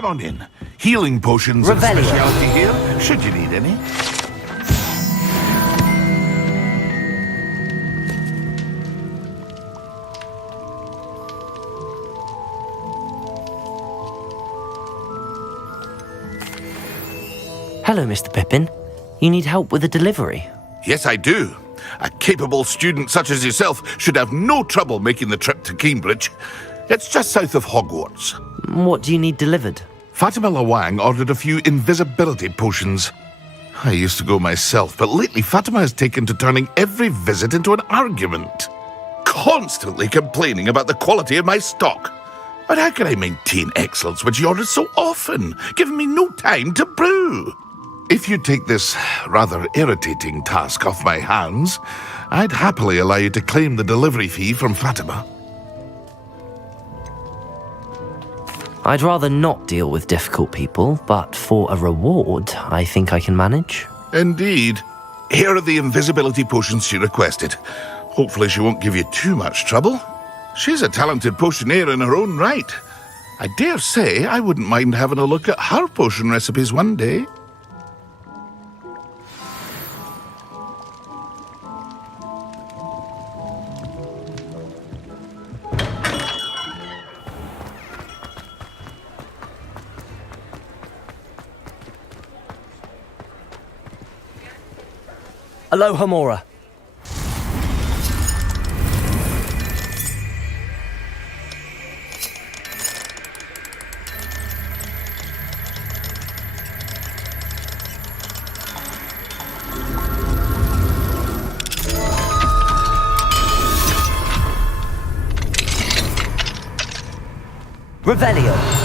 come on in. Healing potions and Revelio. specialty here, should you need any. Hello, Mr. Pippin. You need help with a delivery? Yes, I do. A capable student such as yourself should have no trouble making the trip to Cambridge. It's just south of Hogwarts. What do you need delivered? Fatima Lawang ordered a few invisibility potions. I used to go myself, but lately Fatima has taken to turning every visit into an argument. Constantly complaining about the quality of my stock. But how can I maintain excellence when she orders so often, giving me no time to brew? If you take this rather irritating task off my hands, I'd happily allow you to claim the delivery fee from Fatima. I'd rather not deal with difficult people, but for a reward, I think I can manage. Indeed. Here are the invisibility potions she requested. Hopefully she won't give you too much trouble. She's a talented potioneer in her own right. I dare say I wouldn't mind having a look at her potion recipes one day. Aloha Mora. Revelio.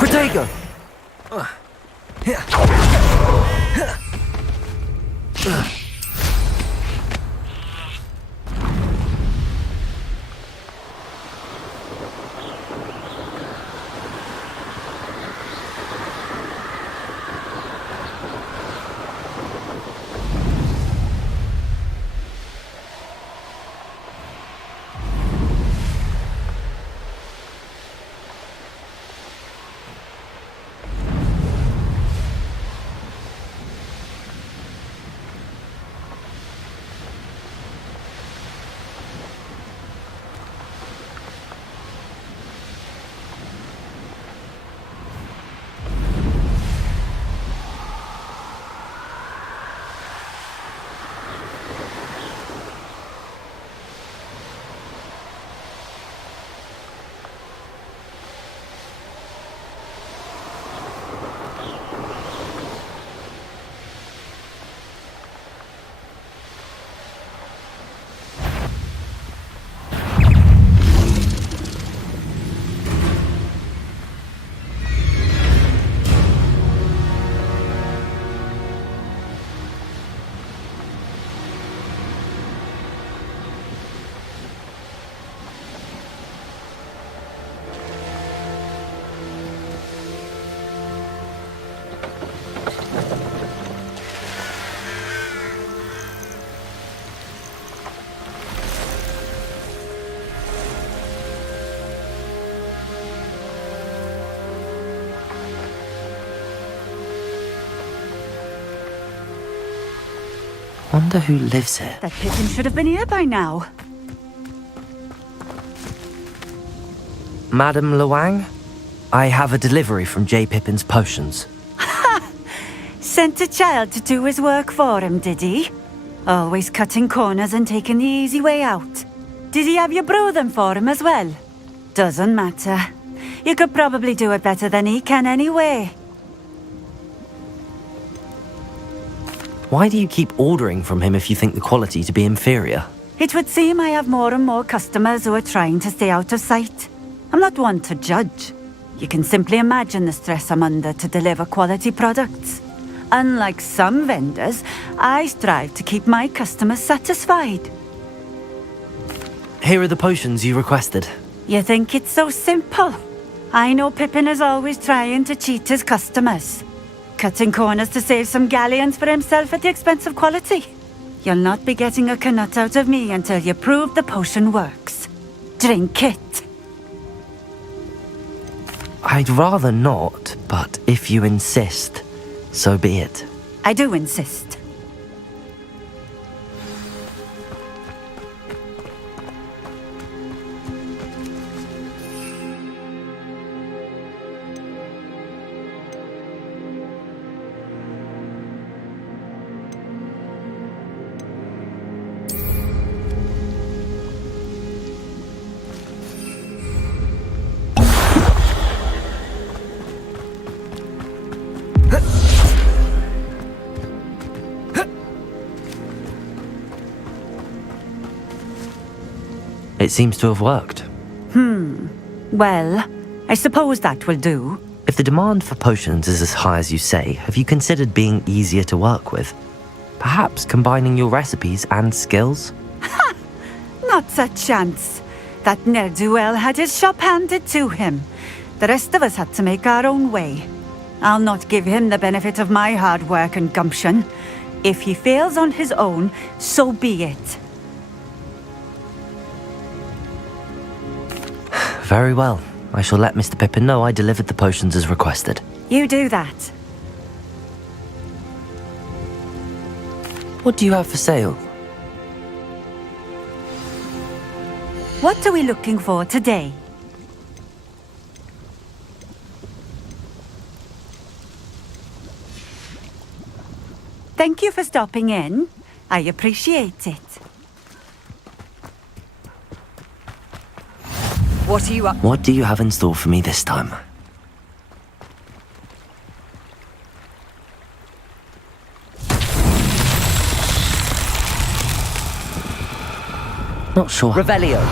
Protego! Wonder who lives here. That Pippin should have been here by now. Madam Lawang, I have a delivery from J. Pippin's potions. Sent a child to do his work for him, did he? Always cutting corners and taking the easy way out. Did he have you brew them for him as well? Doesn't matter. You could probably do it better than he can anyway. Why do you keep ordering from him if you think the quality to be inferior? It would seem I have more and more customers who are trying to stay out of sight. I'm not one to judge. You can simply imagine the stress I'm under to deliver quality products. Unlike some vendors, I strive to keep my customers satisfied. Here are the potions you requested. You think it's so simple? I know Pippin is always trying to cheat his customers, cutting corners to save some galleons for himself at the expense of quality. You'll not be getting a canut out of me until you prove the potion works. Drink it. I'd rather not, but if you insist, so be it. I do insist. It seems to have worked. Well, I suppose that will do. If the demand for potions is as high as you say, have you considered being easier to work with? Perhaps combining your recipes and skills? Not a chance. That ne'er-do-well had his shop handed to him. The rest of us had to make our own way. I'll not give him the benefit of my hard work and gumption. If he fails on his own, so be it. Very well. I shall let Mr. Pippin know I delivered the potions as requested. You do that. What do you have for sale? What are we looking for today? Thank you for stopping in. I appreciate it. What are you up? What do you have in store for me this time? Not sure. Revelio.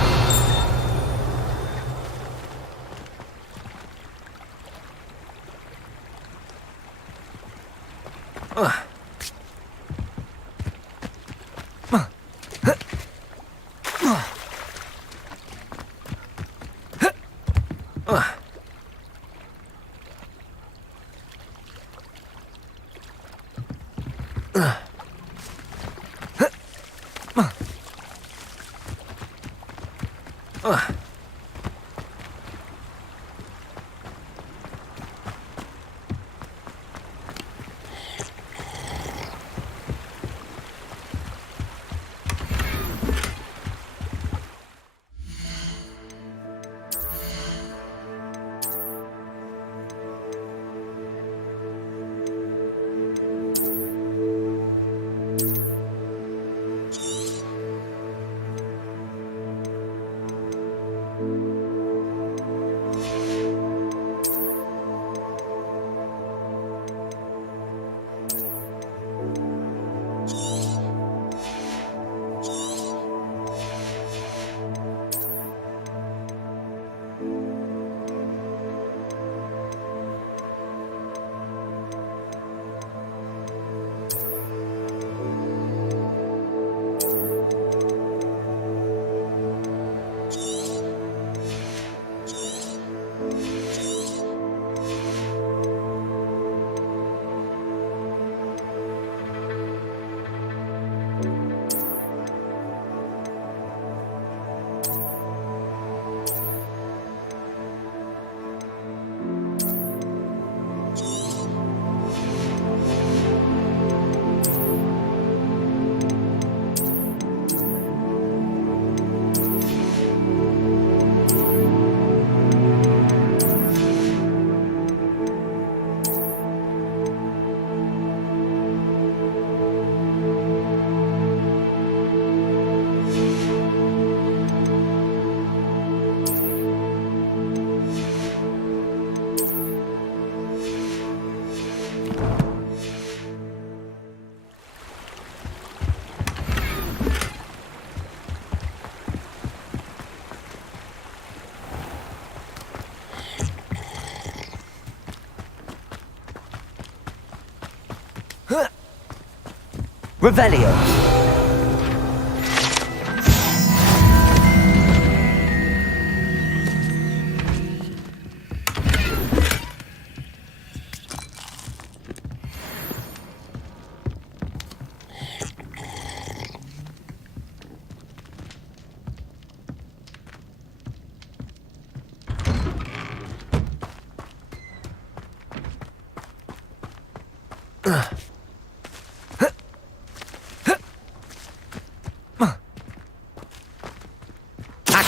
Revelio.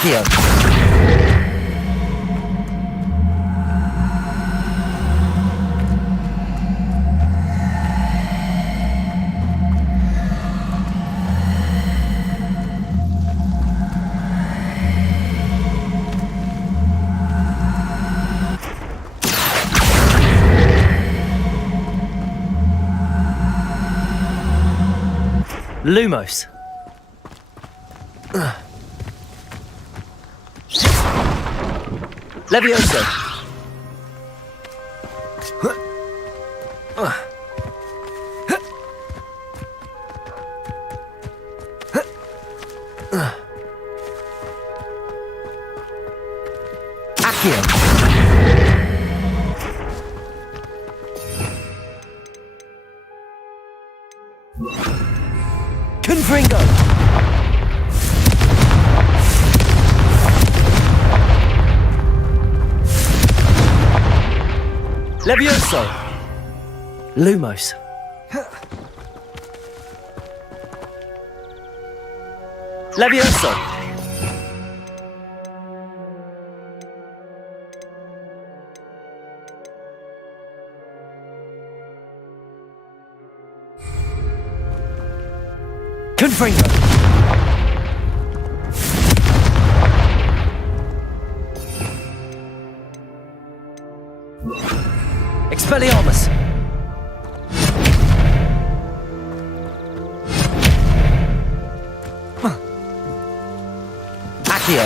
Accio. Lumos. Levioso. Accio. Confringo. Levioso. Lumos. Levioso. Confringo. Expelliarmus. Accio.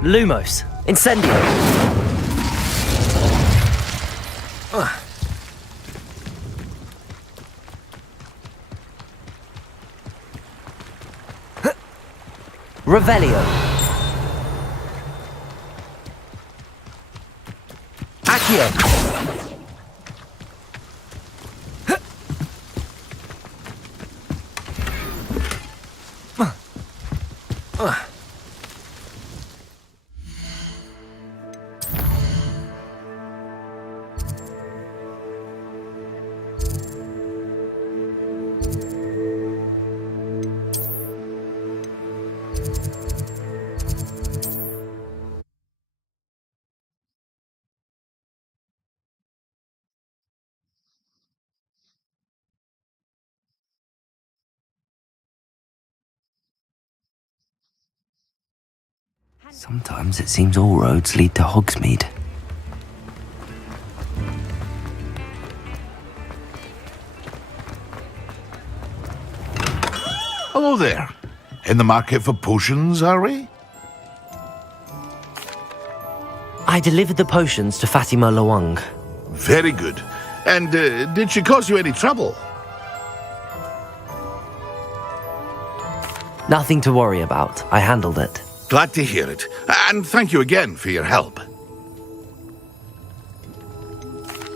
Lumos. Incendio. Revelio. Accio. Sometimes it seems all roads lead to Hogsmeade. Hello there. In the market for potions, are we? I delivered the potions to Fatima Lawang. Very good. And did she cause you any trouble? Nothing to worry about. I handled it. Glad to hear it. And thank you again for your help.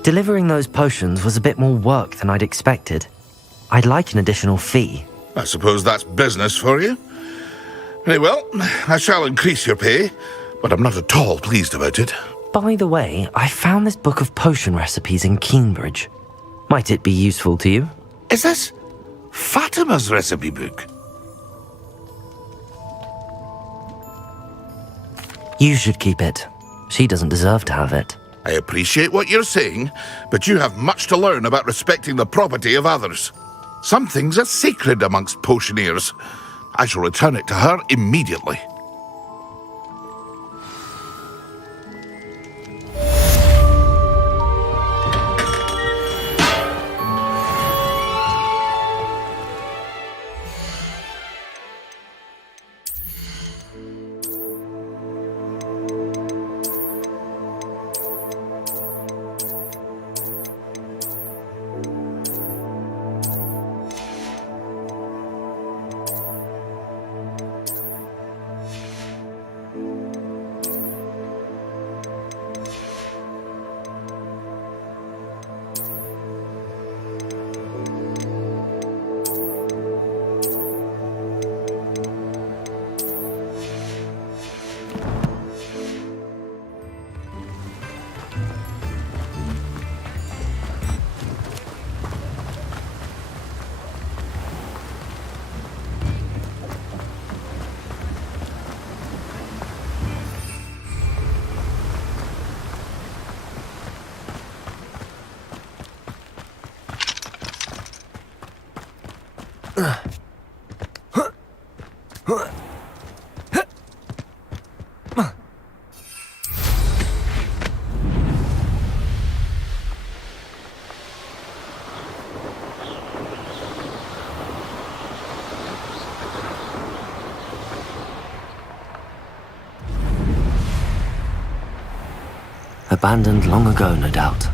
Delivering those potions was a bit more work than I'd expected. I'd like an additional fee. I suppose that's business for you. Very well, I shall increase your pay, but I'm not at all pleased about it. By the way, I found this book of potion recipes in Cambridge. Might it be useful to you? Is this Fatima's recipe book? You should keep it. She doesn't deserve to have it. I appreciate what you're saying, but you have much to learn about respecting the property of others. Some things are sacred amongst potioneers. I shall return it to her immediately. Abandoned long ago, no doubt.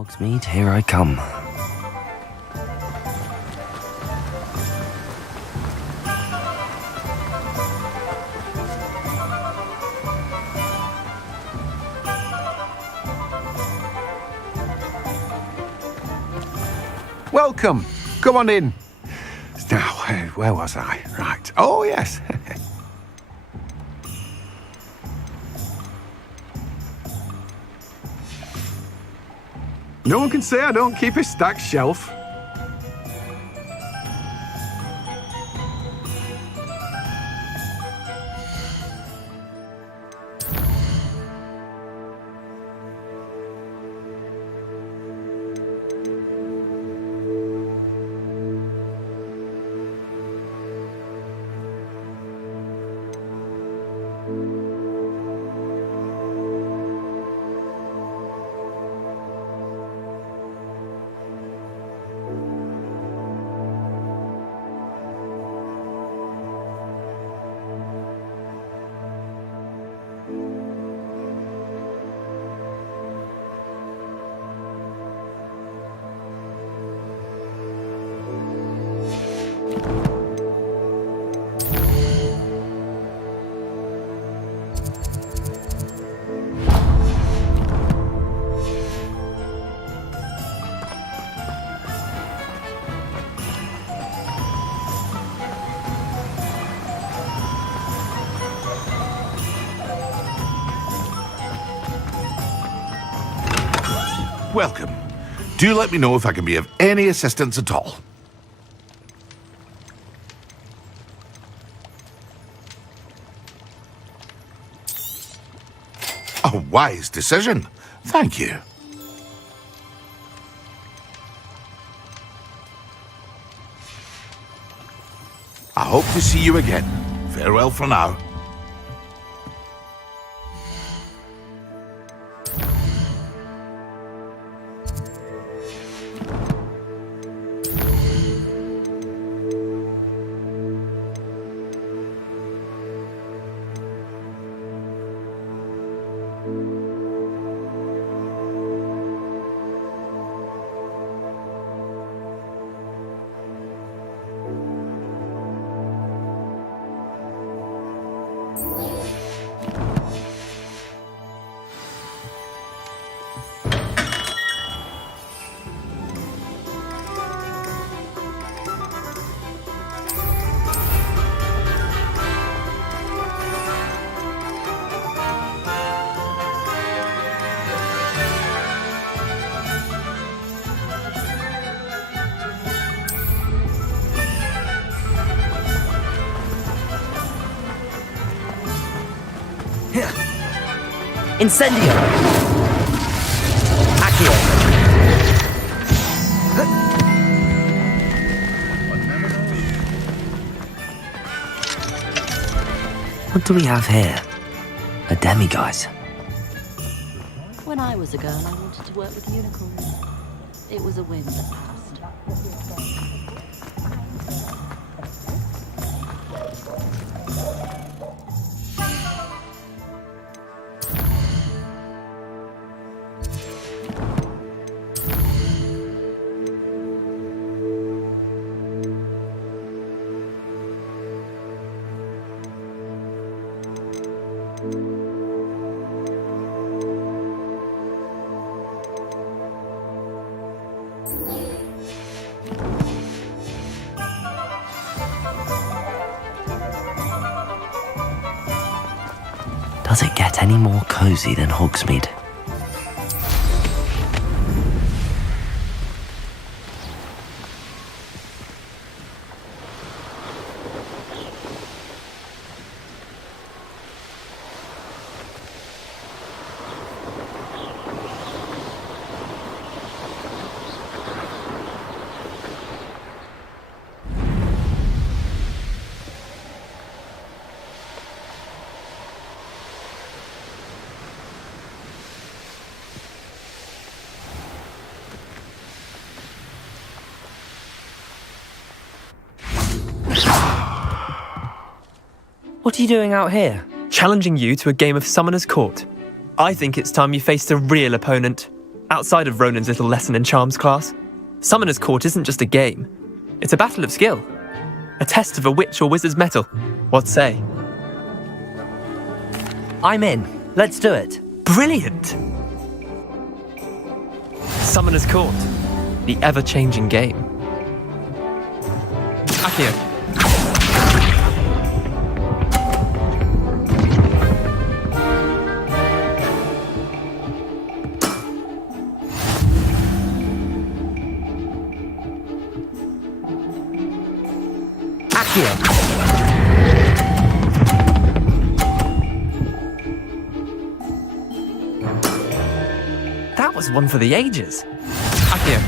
Hogsmeade, here I come. Welcome. Come on in. Now, where was I? Right. Oh, yes. No one can say I don't keep a stacked shelf. Welcome. Do let me know if I can be of any assistance at all. A wise decision. Thank you. I hope to see you again. Farewell for now. Incendio! Accio! What do we have here? A demiguise. When I was a girl, I wanted to work with unicorns. It was a whim that passed. Does it get any more cozy than Hogsmeade? What are you doing out here? Challenging you to a game of Summoner's Court. I think it's time you faced a real opponent. Outside of Ronan's little lesson in charms class, Summoner's Court isn't just a game. It's a battle of skill. A test of a witch or wizard's mettle. What say? I'm in. Let's do it. Brilliant! Summoner's Court. The ever-changing game. Accio. That was one for the ages. Accio.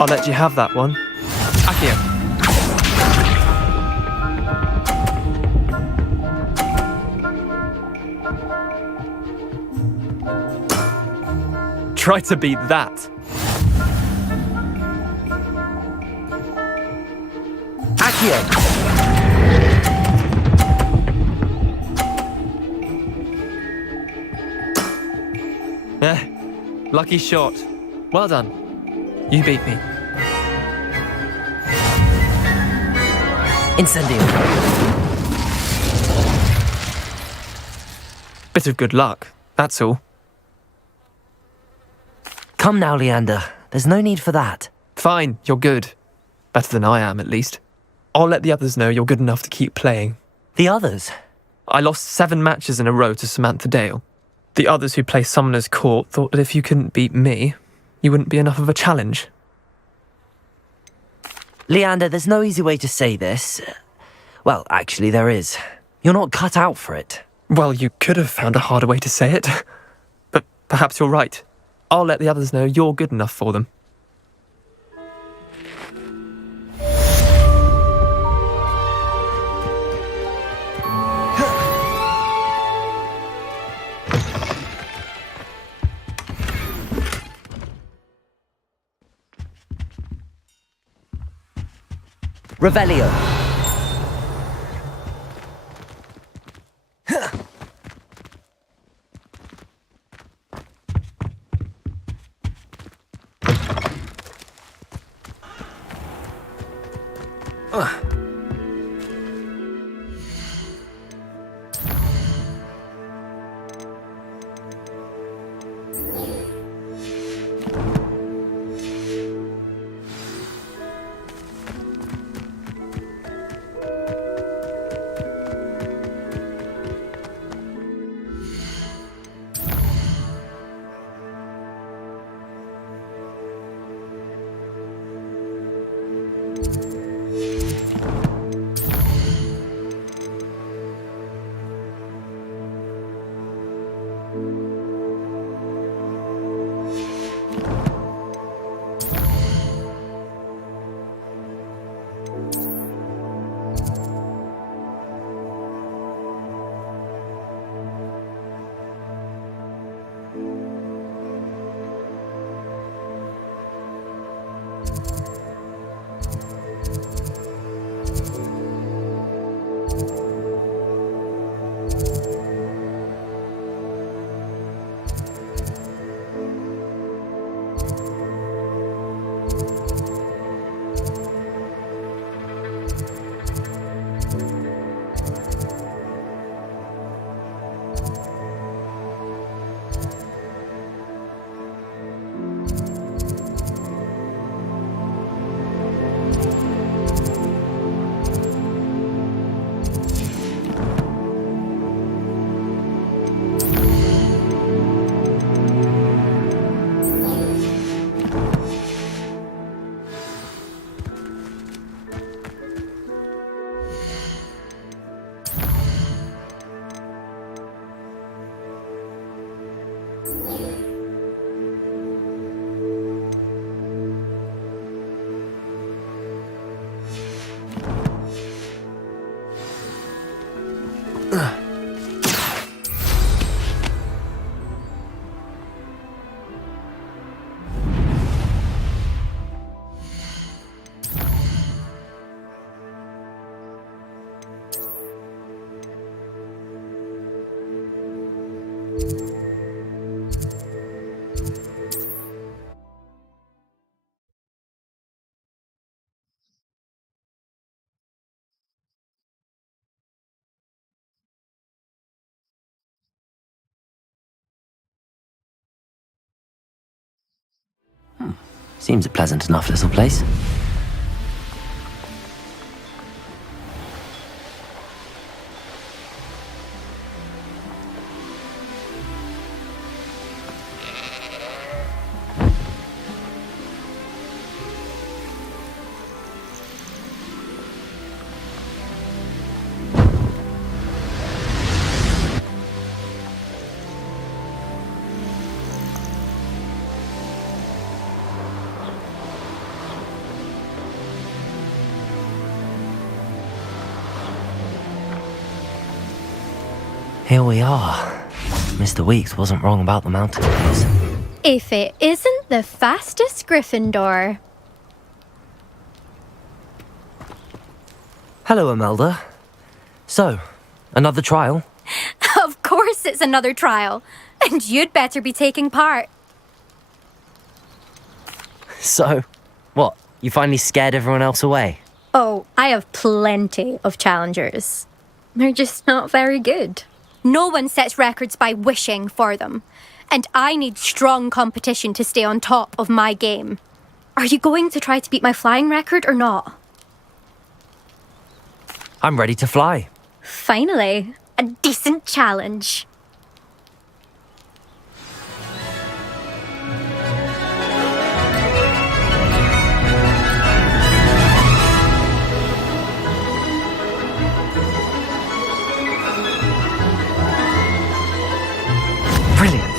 I'll let you have that one. Accio. Try to beat that. Accio. Lucky shot. Well done. You beat me. Incendio. Bit of good luck, that's all. Come now, Leander. There's no need for that. Fine, you're good. Better than I am, at least. I'll let the others know you're good enough to keep playing. The others? I lost 7 matches in a row to Samantha Dale. The others who play Summoner's Court thought that if you couldn't beat me, you wouldn't be enough of a challenge. Leander, there's no easy way to say this. Well, actually, there is. You're not cut out for it. Well, you could have found a harder way to say it. But perhaps you're right. I'll let the others know you're good enough for them. Revelio. Seems a pleasant enough little place. Here we are. Mr. Weeks wasn't wrong about the mountain views. If it isn't the fastest Gryffindor. Hello, Imelda. So, another trial? Of course it's another trial. And you'd better be taking part. So, what? You finally scared everyone else away? Oh, I have plenty of challengers. They're just not very good. No one sets records by wishing for them. And I need strong competition to stay on top of my game. Are you going to try to beat my flying record or not? I'm ready to fly. Finally, a decent challenge. Brilliant.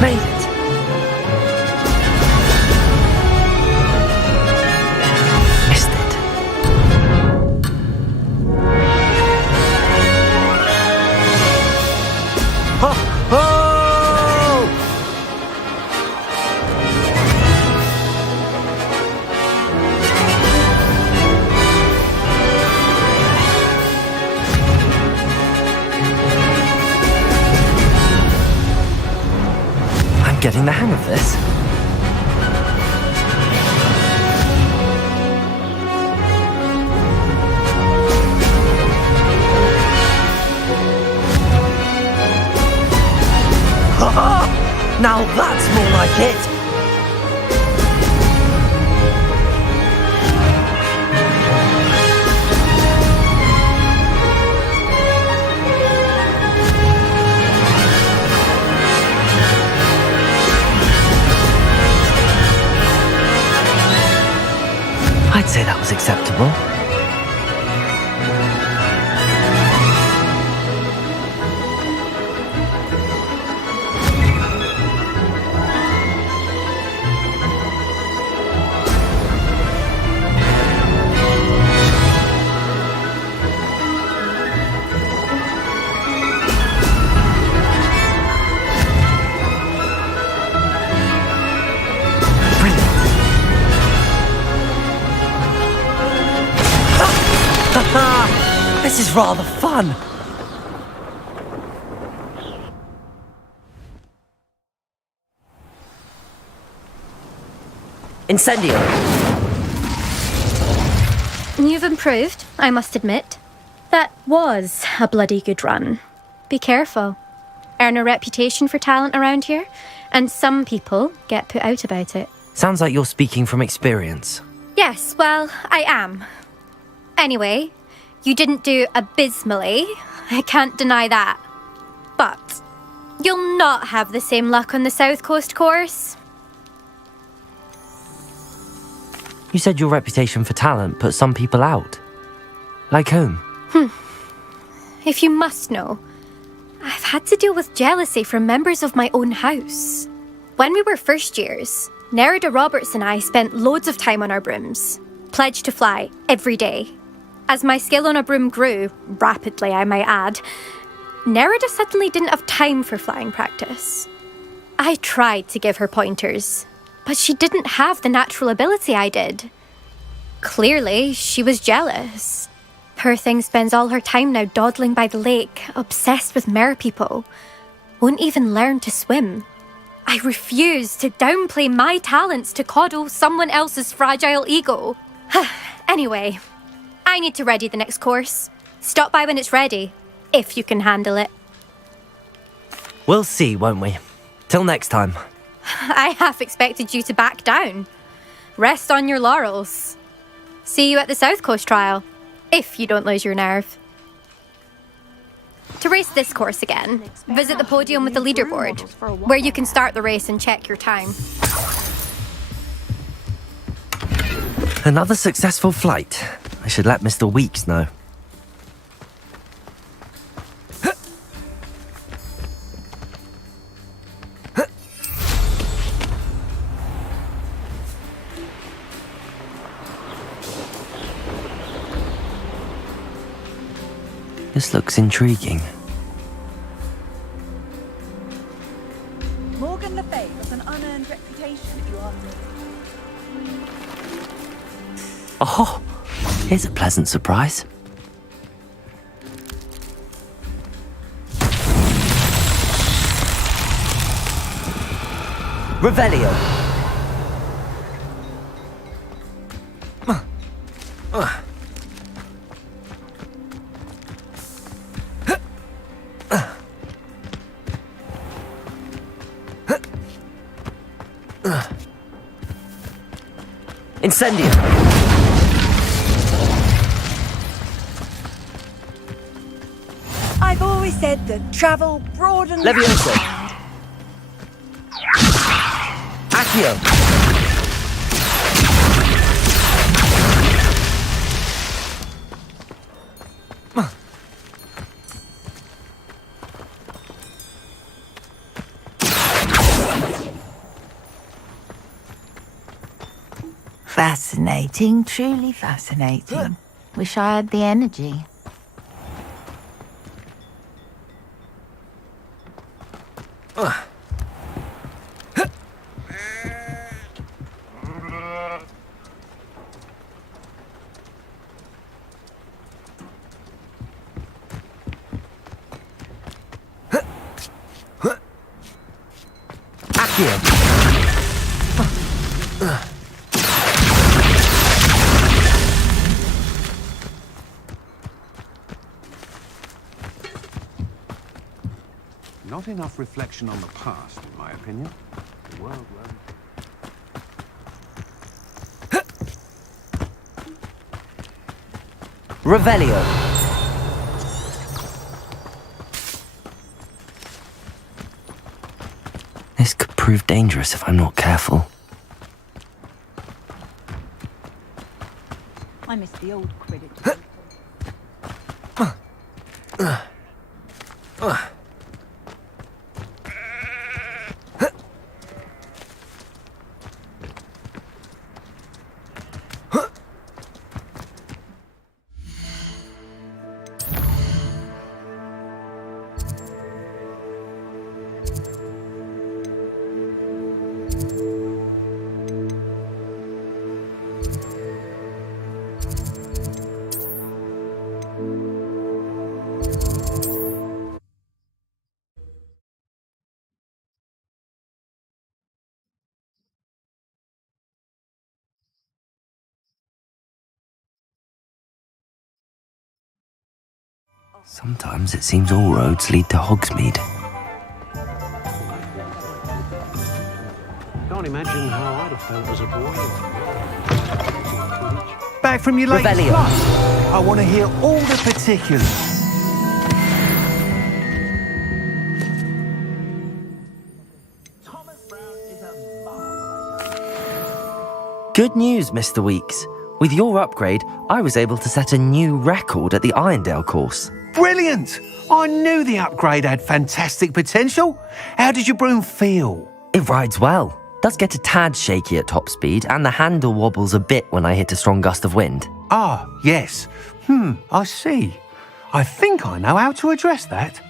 Made it. Missed it. Ho, ho! I'm getting the hang of this. Now that's more like it. I'd say that was acceptable. This is rather fun. Incendio. You've improved, I must admit. That was a bloody good run. Be careful. Earn a reputation for talent around here, and some people get put out about it. Sounds like you're speaking from experience. Yes, well, I am. Anyway, you didn't do abysmally. I can't deny that. But you'll not have the same luck on the South Coast course. You said your reputation for talent put some people out. Like whom? If you must know, I've had to deal with jealousy from members of my own house. When we were first years, Nerida Roberts and I spent loads of time on our brooms, pledged to fly every day. As my skill on a broom grew, rapidly I might add, Nerida suddenly didn't have time for flying practice. I tried to give her pointers, but she didn't have the natural ability I did. Clearly, she was jealous. Poor thing spends all her time now dawdling by the lake, obsessed with merpeople. Won't even learn to swim. I refuse to downplay my talents to coddle someone else's fragile ego. Anyway, I need to ready the next course. Stop by when it's ready, if you can handle it. We'll see, won't we? Till next time. I half expected you to back down. Rest on your laurels. See you at the South Coast trial, if you don't lose your nerve. To race this course again, visit the podium with the leaderboard, where you can start the race and check your time. Another successful flight. I should let Mr. Weeks know. This looks intriguing. Morgan Le Fay has an unearned reputation, if you ask me. Oh, here's a pleasant surprise. Revelio. Incendio. I've always said that travel broadens... Levioso. Accio. Fascinating, truly fascinating. Wish I had the energy. Not enough reflection on the past, in my opinion. The world Revelio. This could prove dangerous if I'm not careful. I miss the old credit. Sometimes it seems all roads lead to Hogsmeade. Can't imagine how I'd have felt as a boy. Back from your latest Revelio. flight. I want to hear all the particulars. Good news, Mr. Weeks. With your upgrade, I was able to set a new record at the Irondale course. Brilliant! I knew the upgrade had fantastic potential. How did your broom feel? It rides well. Does get a tad shaky at top speed, and the handle wobbles a bit when I hit a strong gust of wind. Ah, yes. I see. I think I know how to address that.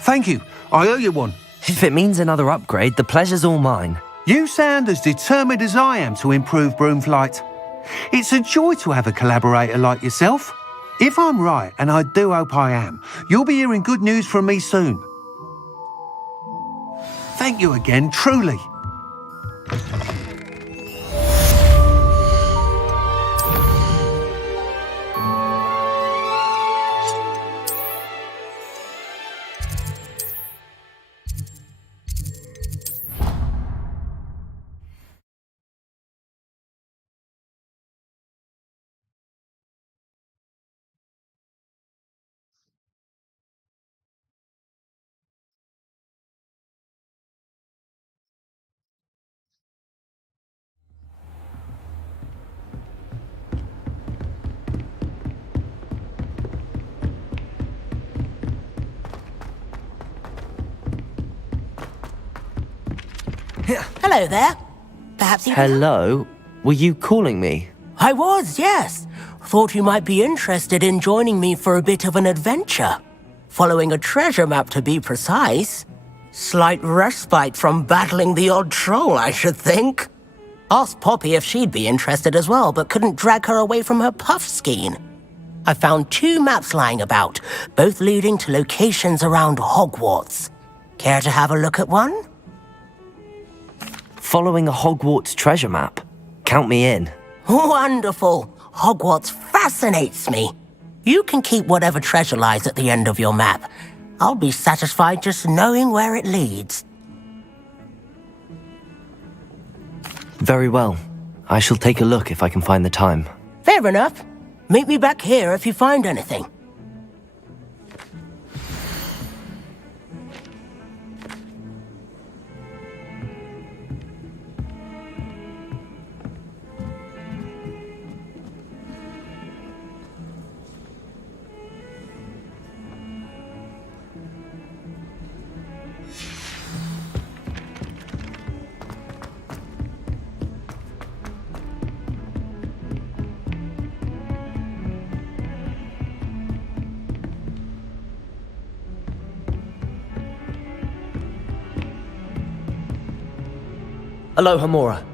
Thank you. I owe you one. If it means another upgrade, the pleasure's all mine. You sound as determined as I am to improve Broomflight. It's a joy to have a collaborator like yourself. If I'm right, and I do hope I am, you'll be hearing good news from me soon. Thank you again, truly. Hello there. Perhaps you... Hello? Were you calling me? I was, yes. Thought you might be interested in joining me for a bit of an adventure. Following a treasure map, to be precise. Slight respite from battling the odd troll, I should think. Asked Poppy if she'd be interested as well, but couldn't drag her away from her puff skein. I found 2 maps lying about, both leading to locations around Hogwarts. Care to have a look at one? Following a Hogwarts treasure map. Count me in. Wonderful. Hogwarts fascinates me. You can keep whatever treasure lies at the end of your map. I'll be satisfied just knowing where it leads. Very well. I shall take a look if I can find the time. Fair enough. Meet me back here if you find anything. Aloha, Mora.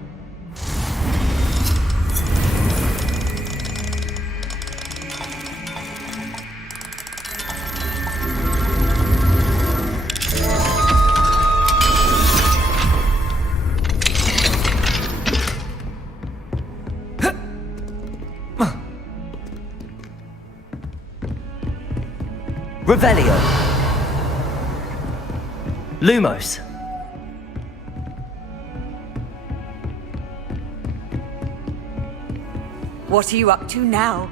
Revelio. Lumos. What are you up to now?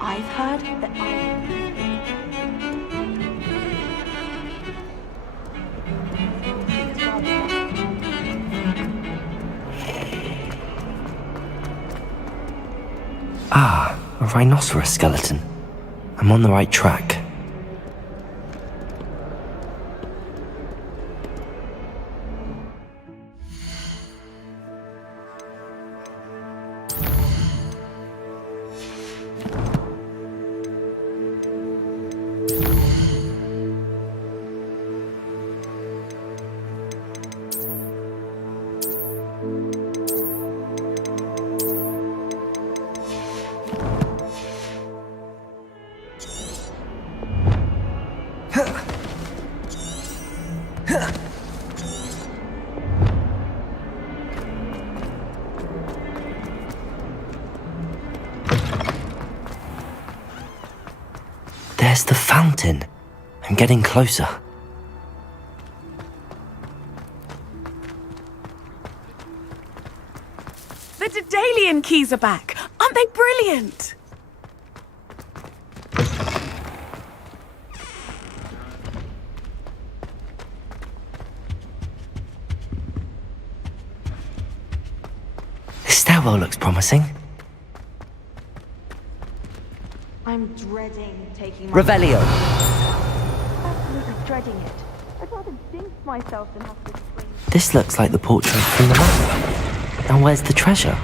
I've heard that Ah, a rhinoceros skeleton. I'm on the right track. There's the fountain. I'm getting closer. The Daedalian keys are back. Aren't they brilliant? This stairwell looks promising. I'm dreading taking my... Revelio. Absolutely dreading it. I'd rather jinx myself than have to swing. This looks like the portrait from the map. And where's the treasure?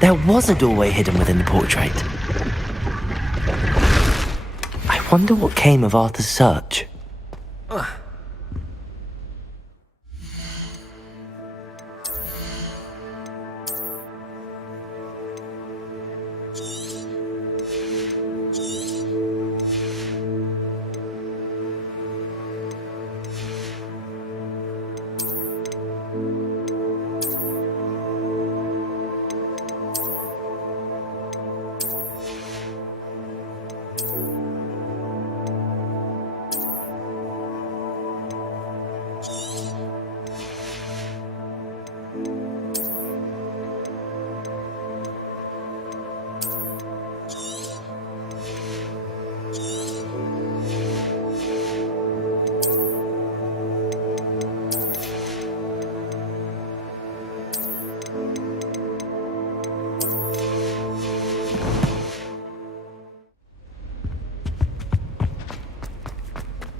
There was a doorway hidden within the portrait. I wonder what came of Arthur's search.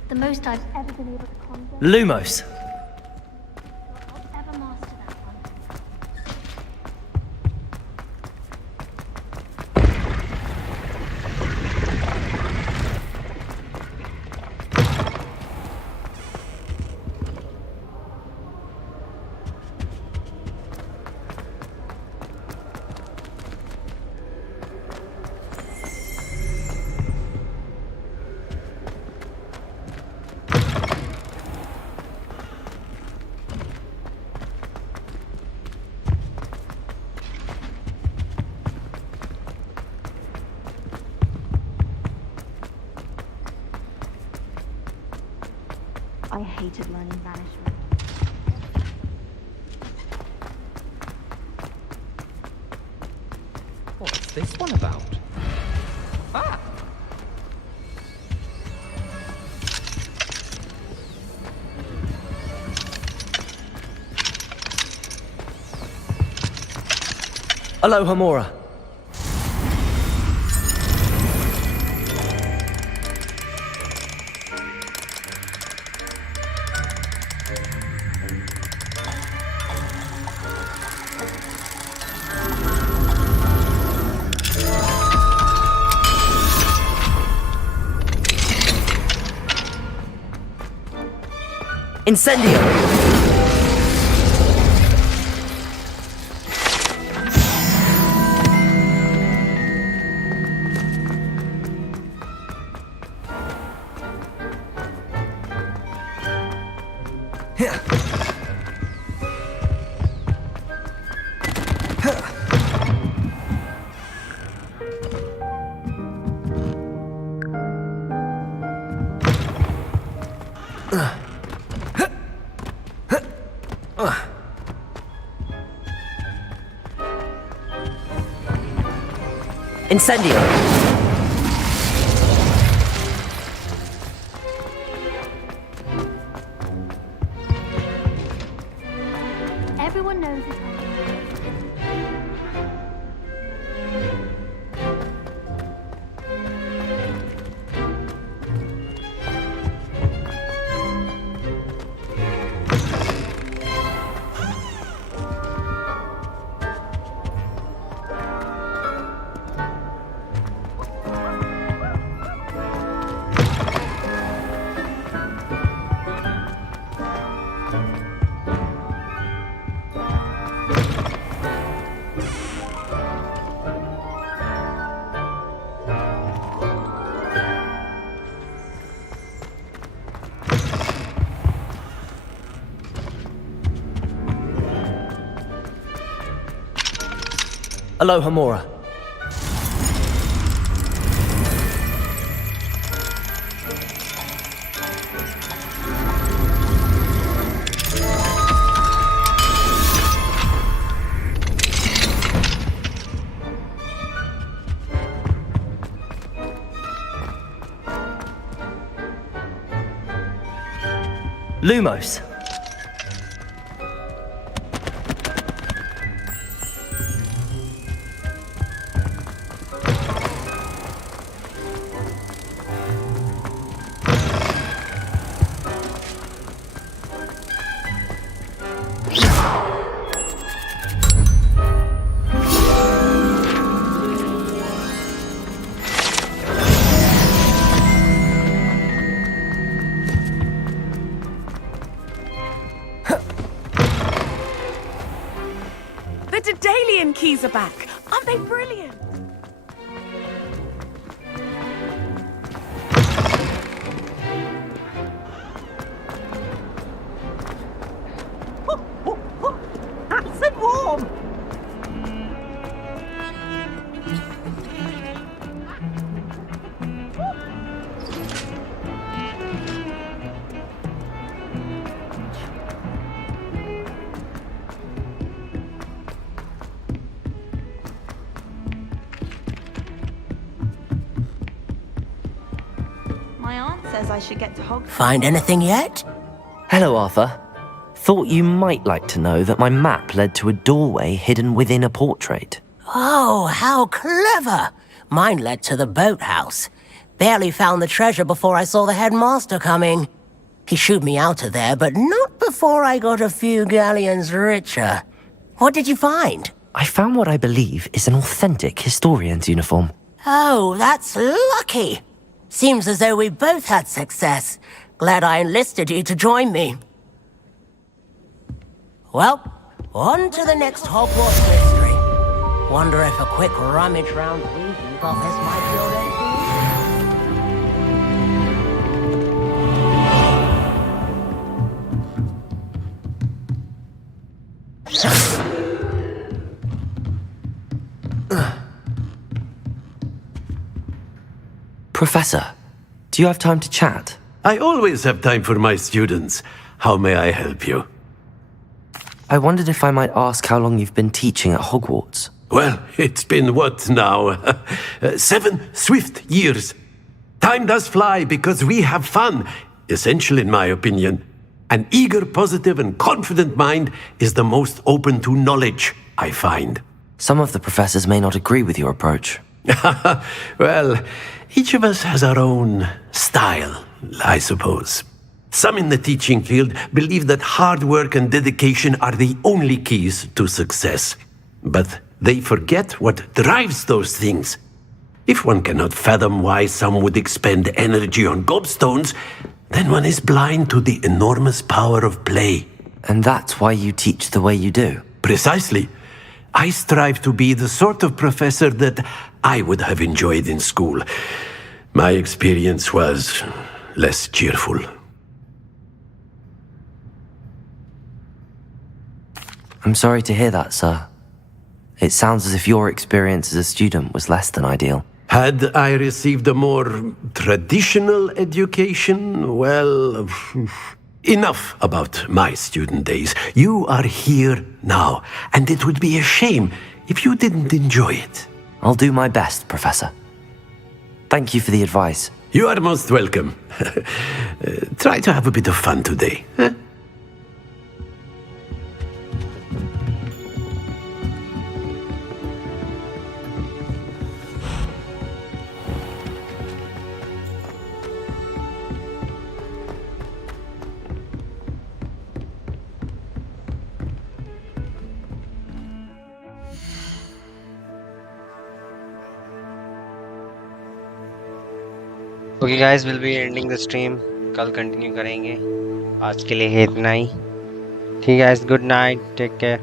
The most I've ever been able to conjure. Lumos. I'll ever master that one. I hated learning banishment. What's this one about? Ah! Aloha Mora. Incendio! Incendio! Everyone knows it. Aloha Mora. Lumos. Daedalian keys are back. Aren't they brilliant? Nice and warm. My aunt says I should get to Hogwarts. Find anything yet? Hello, Arthur. Thought you might like to know that my map led to a doorway hidden within a portrait. Oh, how clever! Mine led to the boathouse. Barely found the treasure before I saw the headmaster coming. He shooed me out of there, but not before I got a few galleons richer. What did you find? I found what I believe is an authentic historian's uniform. Oh, that's lucky. Seems as though we both had success. Glad I enlisted you to join me. Well, on to the next Hogwarts mystery. Wonder if a quick rummage round Weasley's office might build Professor, do you have time to chat? I always have time for my students. How may I help you? I wondered if I might ask how long you've been teaching at Hogwarts. Well, it's been what now? 7 swift years. Time does fly because we have fun. Essential in my opinion. An eager, positive, and confident mind is the most open to knowledge, I find. Some of the professors may not agree with your approach. Well, each of us has our own style, I suppose. Some in the teaching field believe that hard work and dedication are the only keys to success. But they forget what drives those things. If one cannot fathom why some would expend energy on gobstones, then one is blind to the enormous power of play. And that's why you teach the way you do? Precisely. I strive to be the sort of professor that I would have enjoyed in school. My experience was less cheerful. I'm sorry to hear that, sir. It sounds as if your experience as a student was less than ideal. Had I received a more traditional education, well, enough about my student days. You are here now, and it would be a shame if you didn't enjoy it. I'll do my best, Professor. Thank you for the advice. You are most welcome. Try to have a bit of fun today. Huh? Okay guys will be ending the stream कल continue करेंगे आज के लिए है इतना ही ठीक है guys good night take care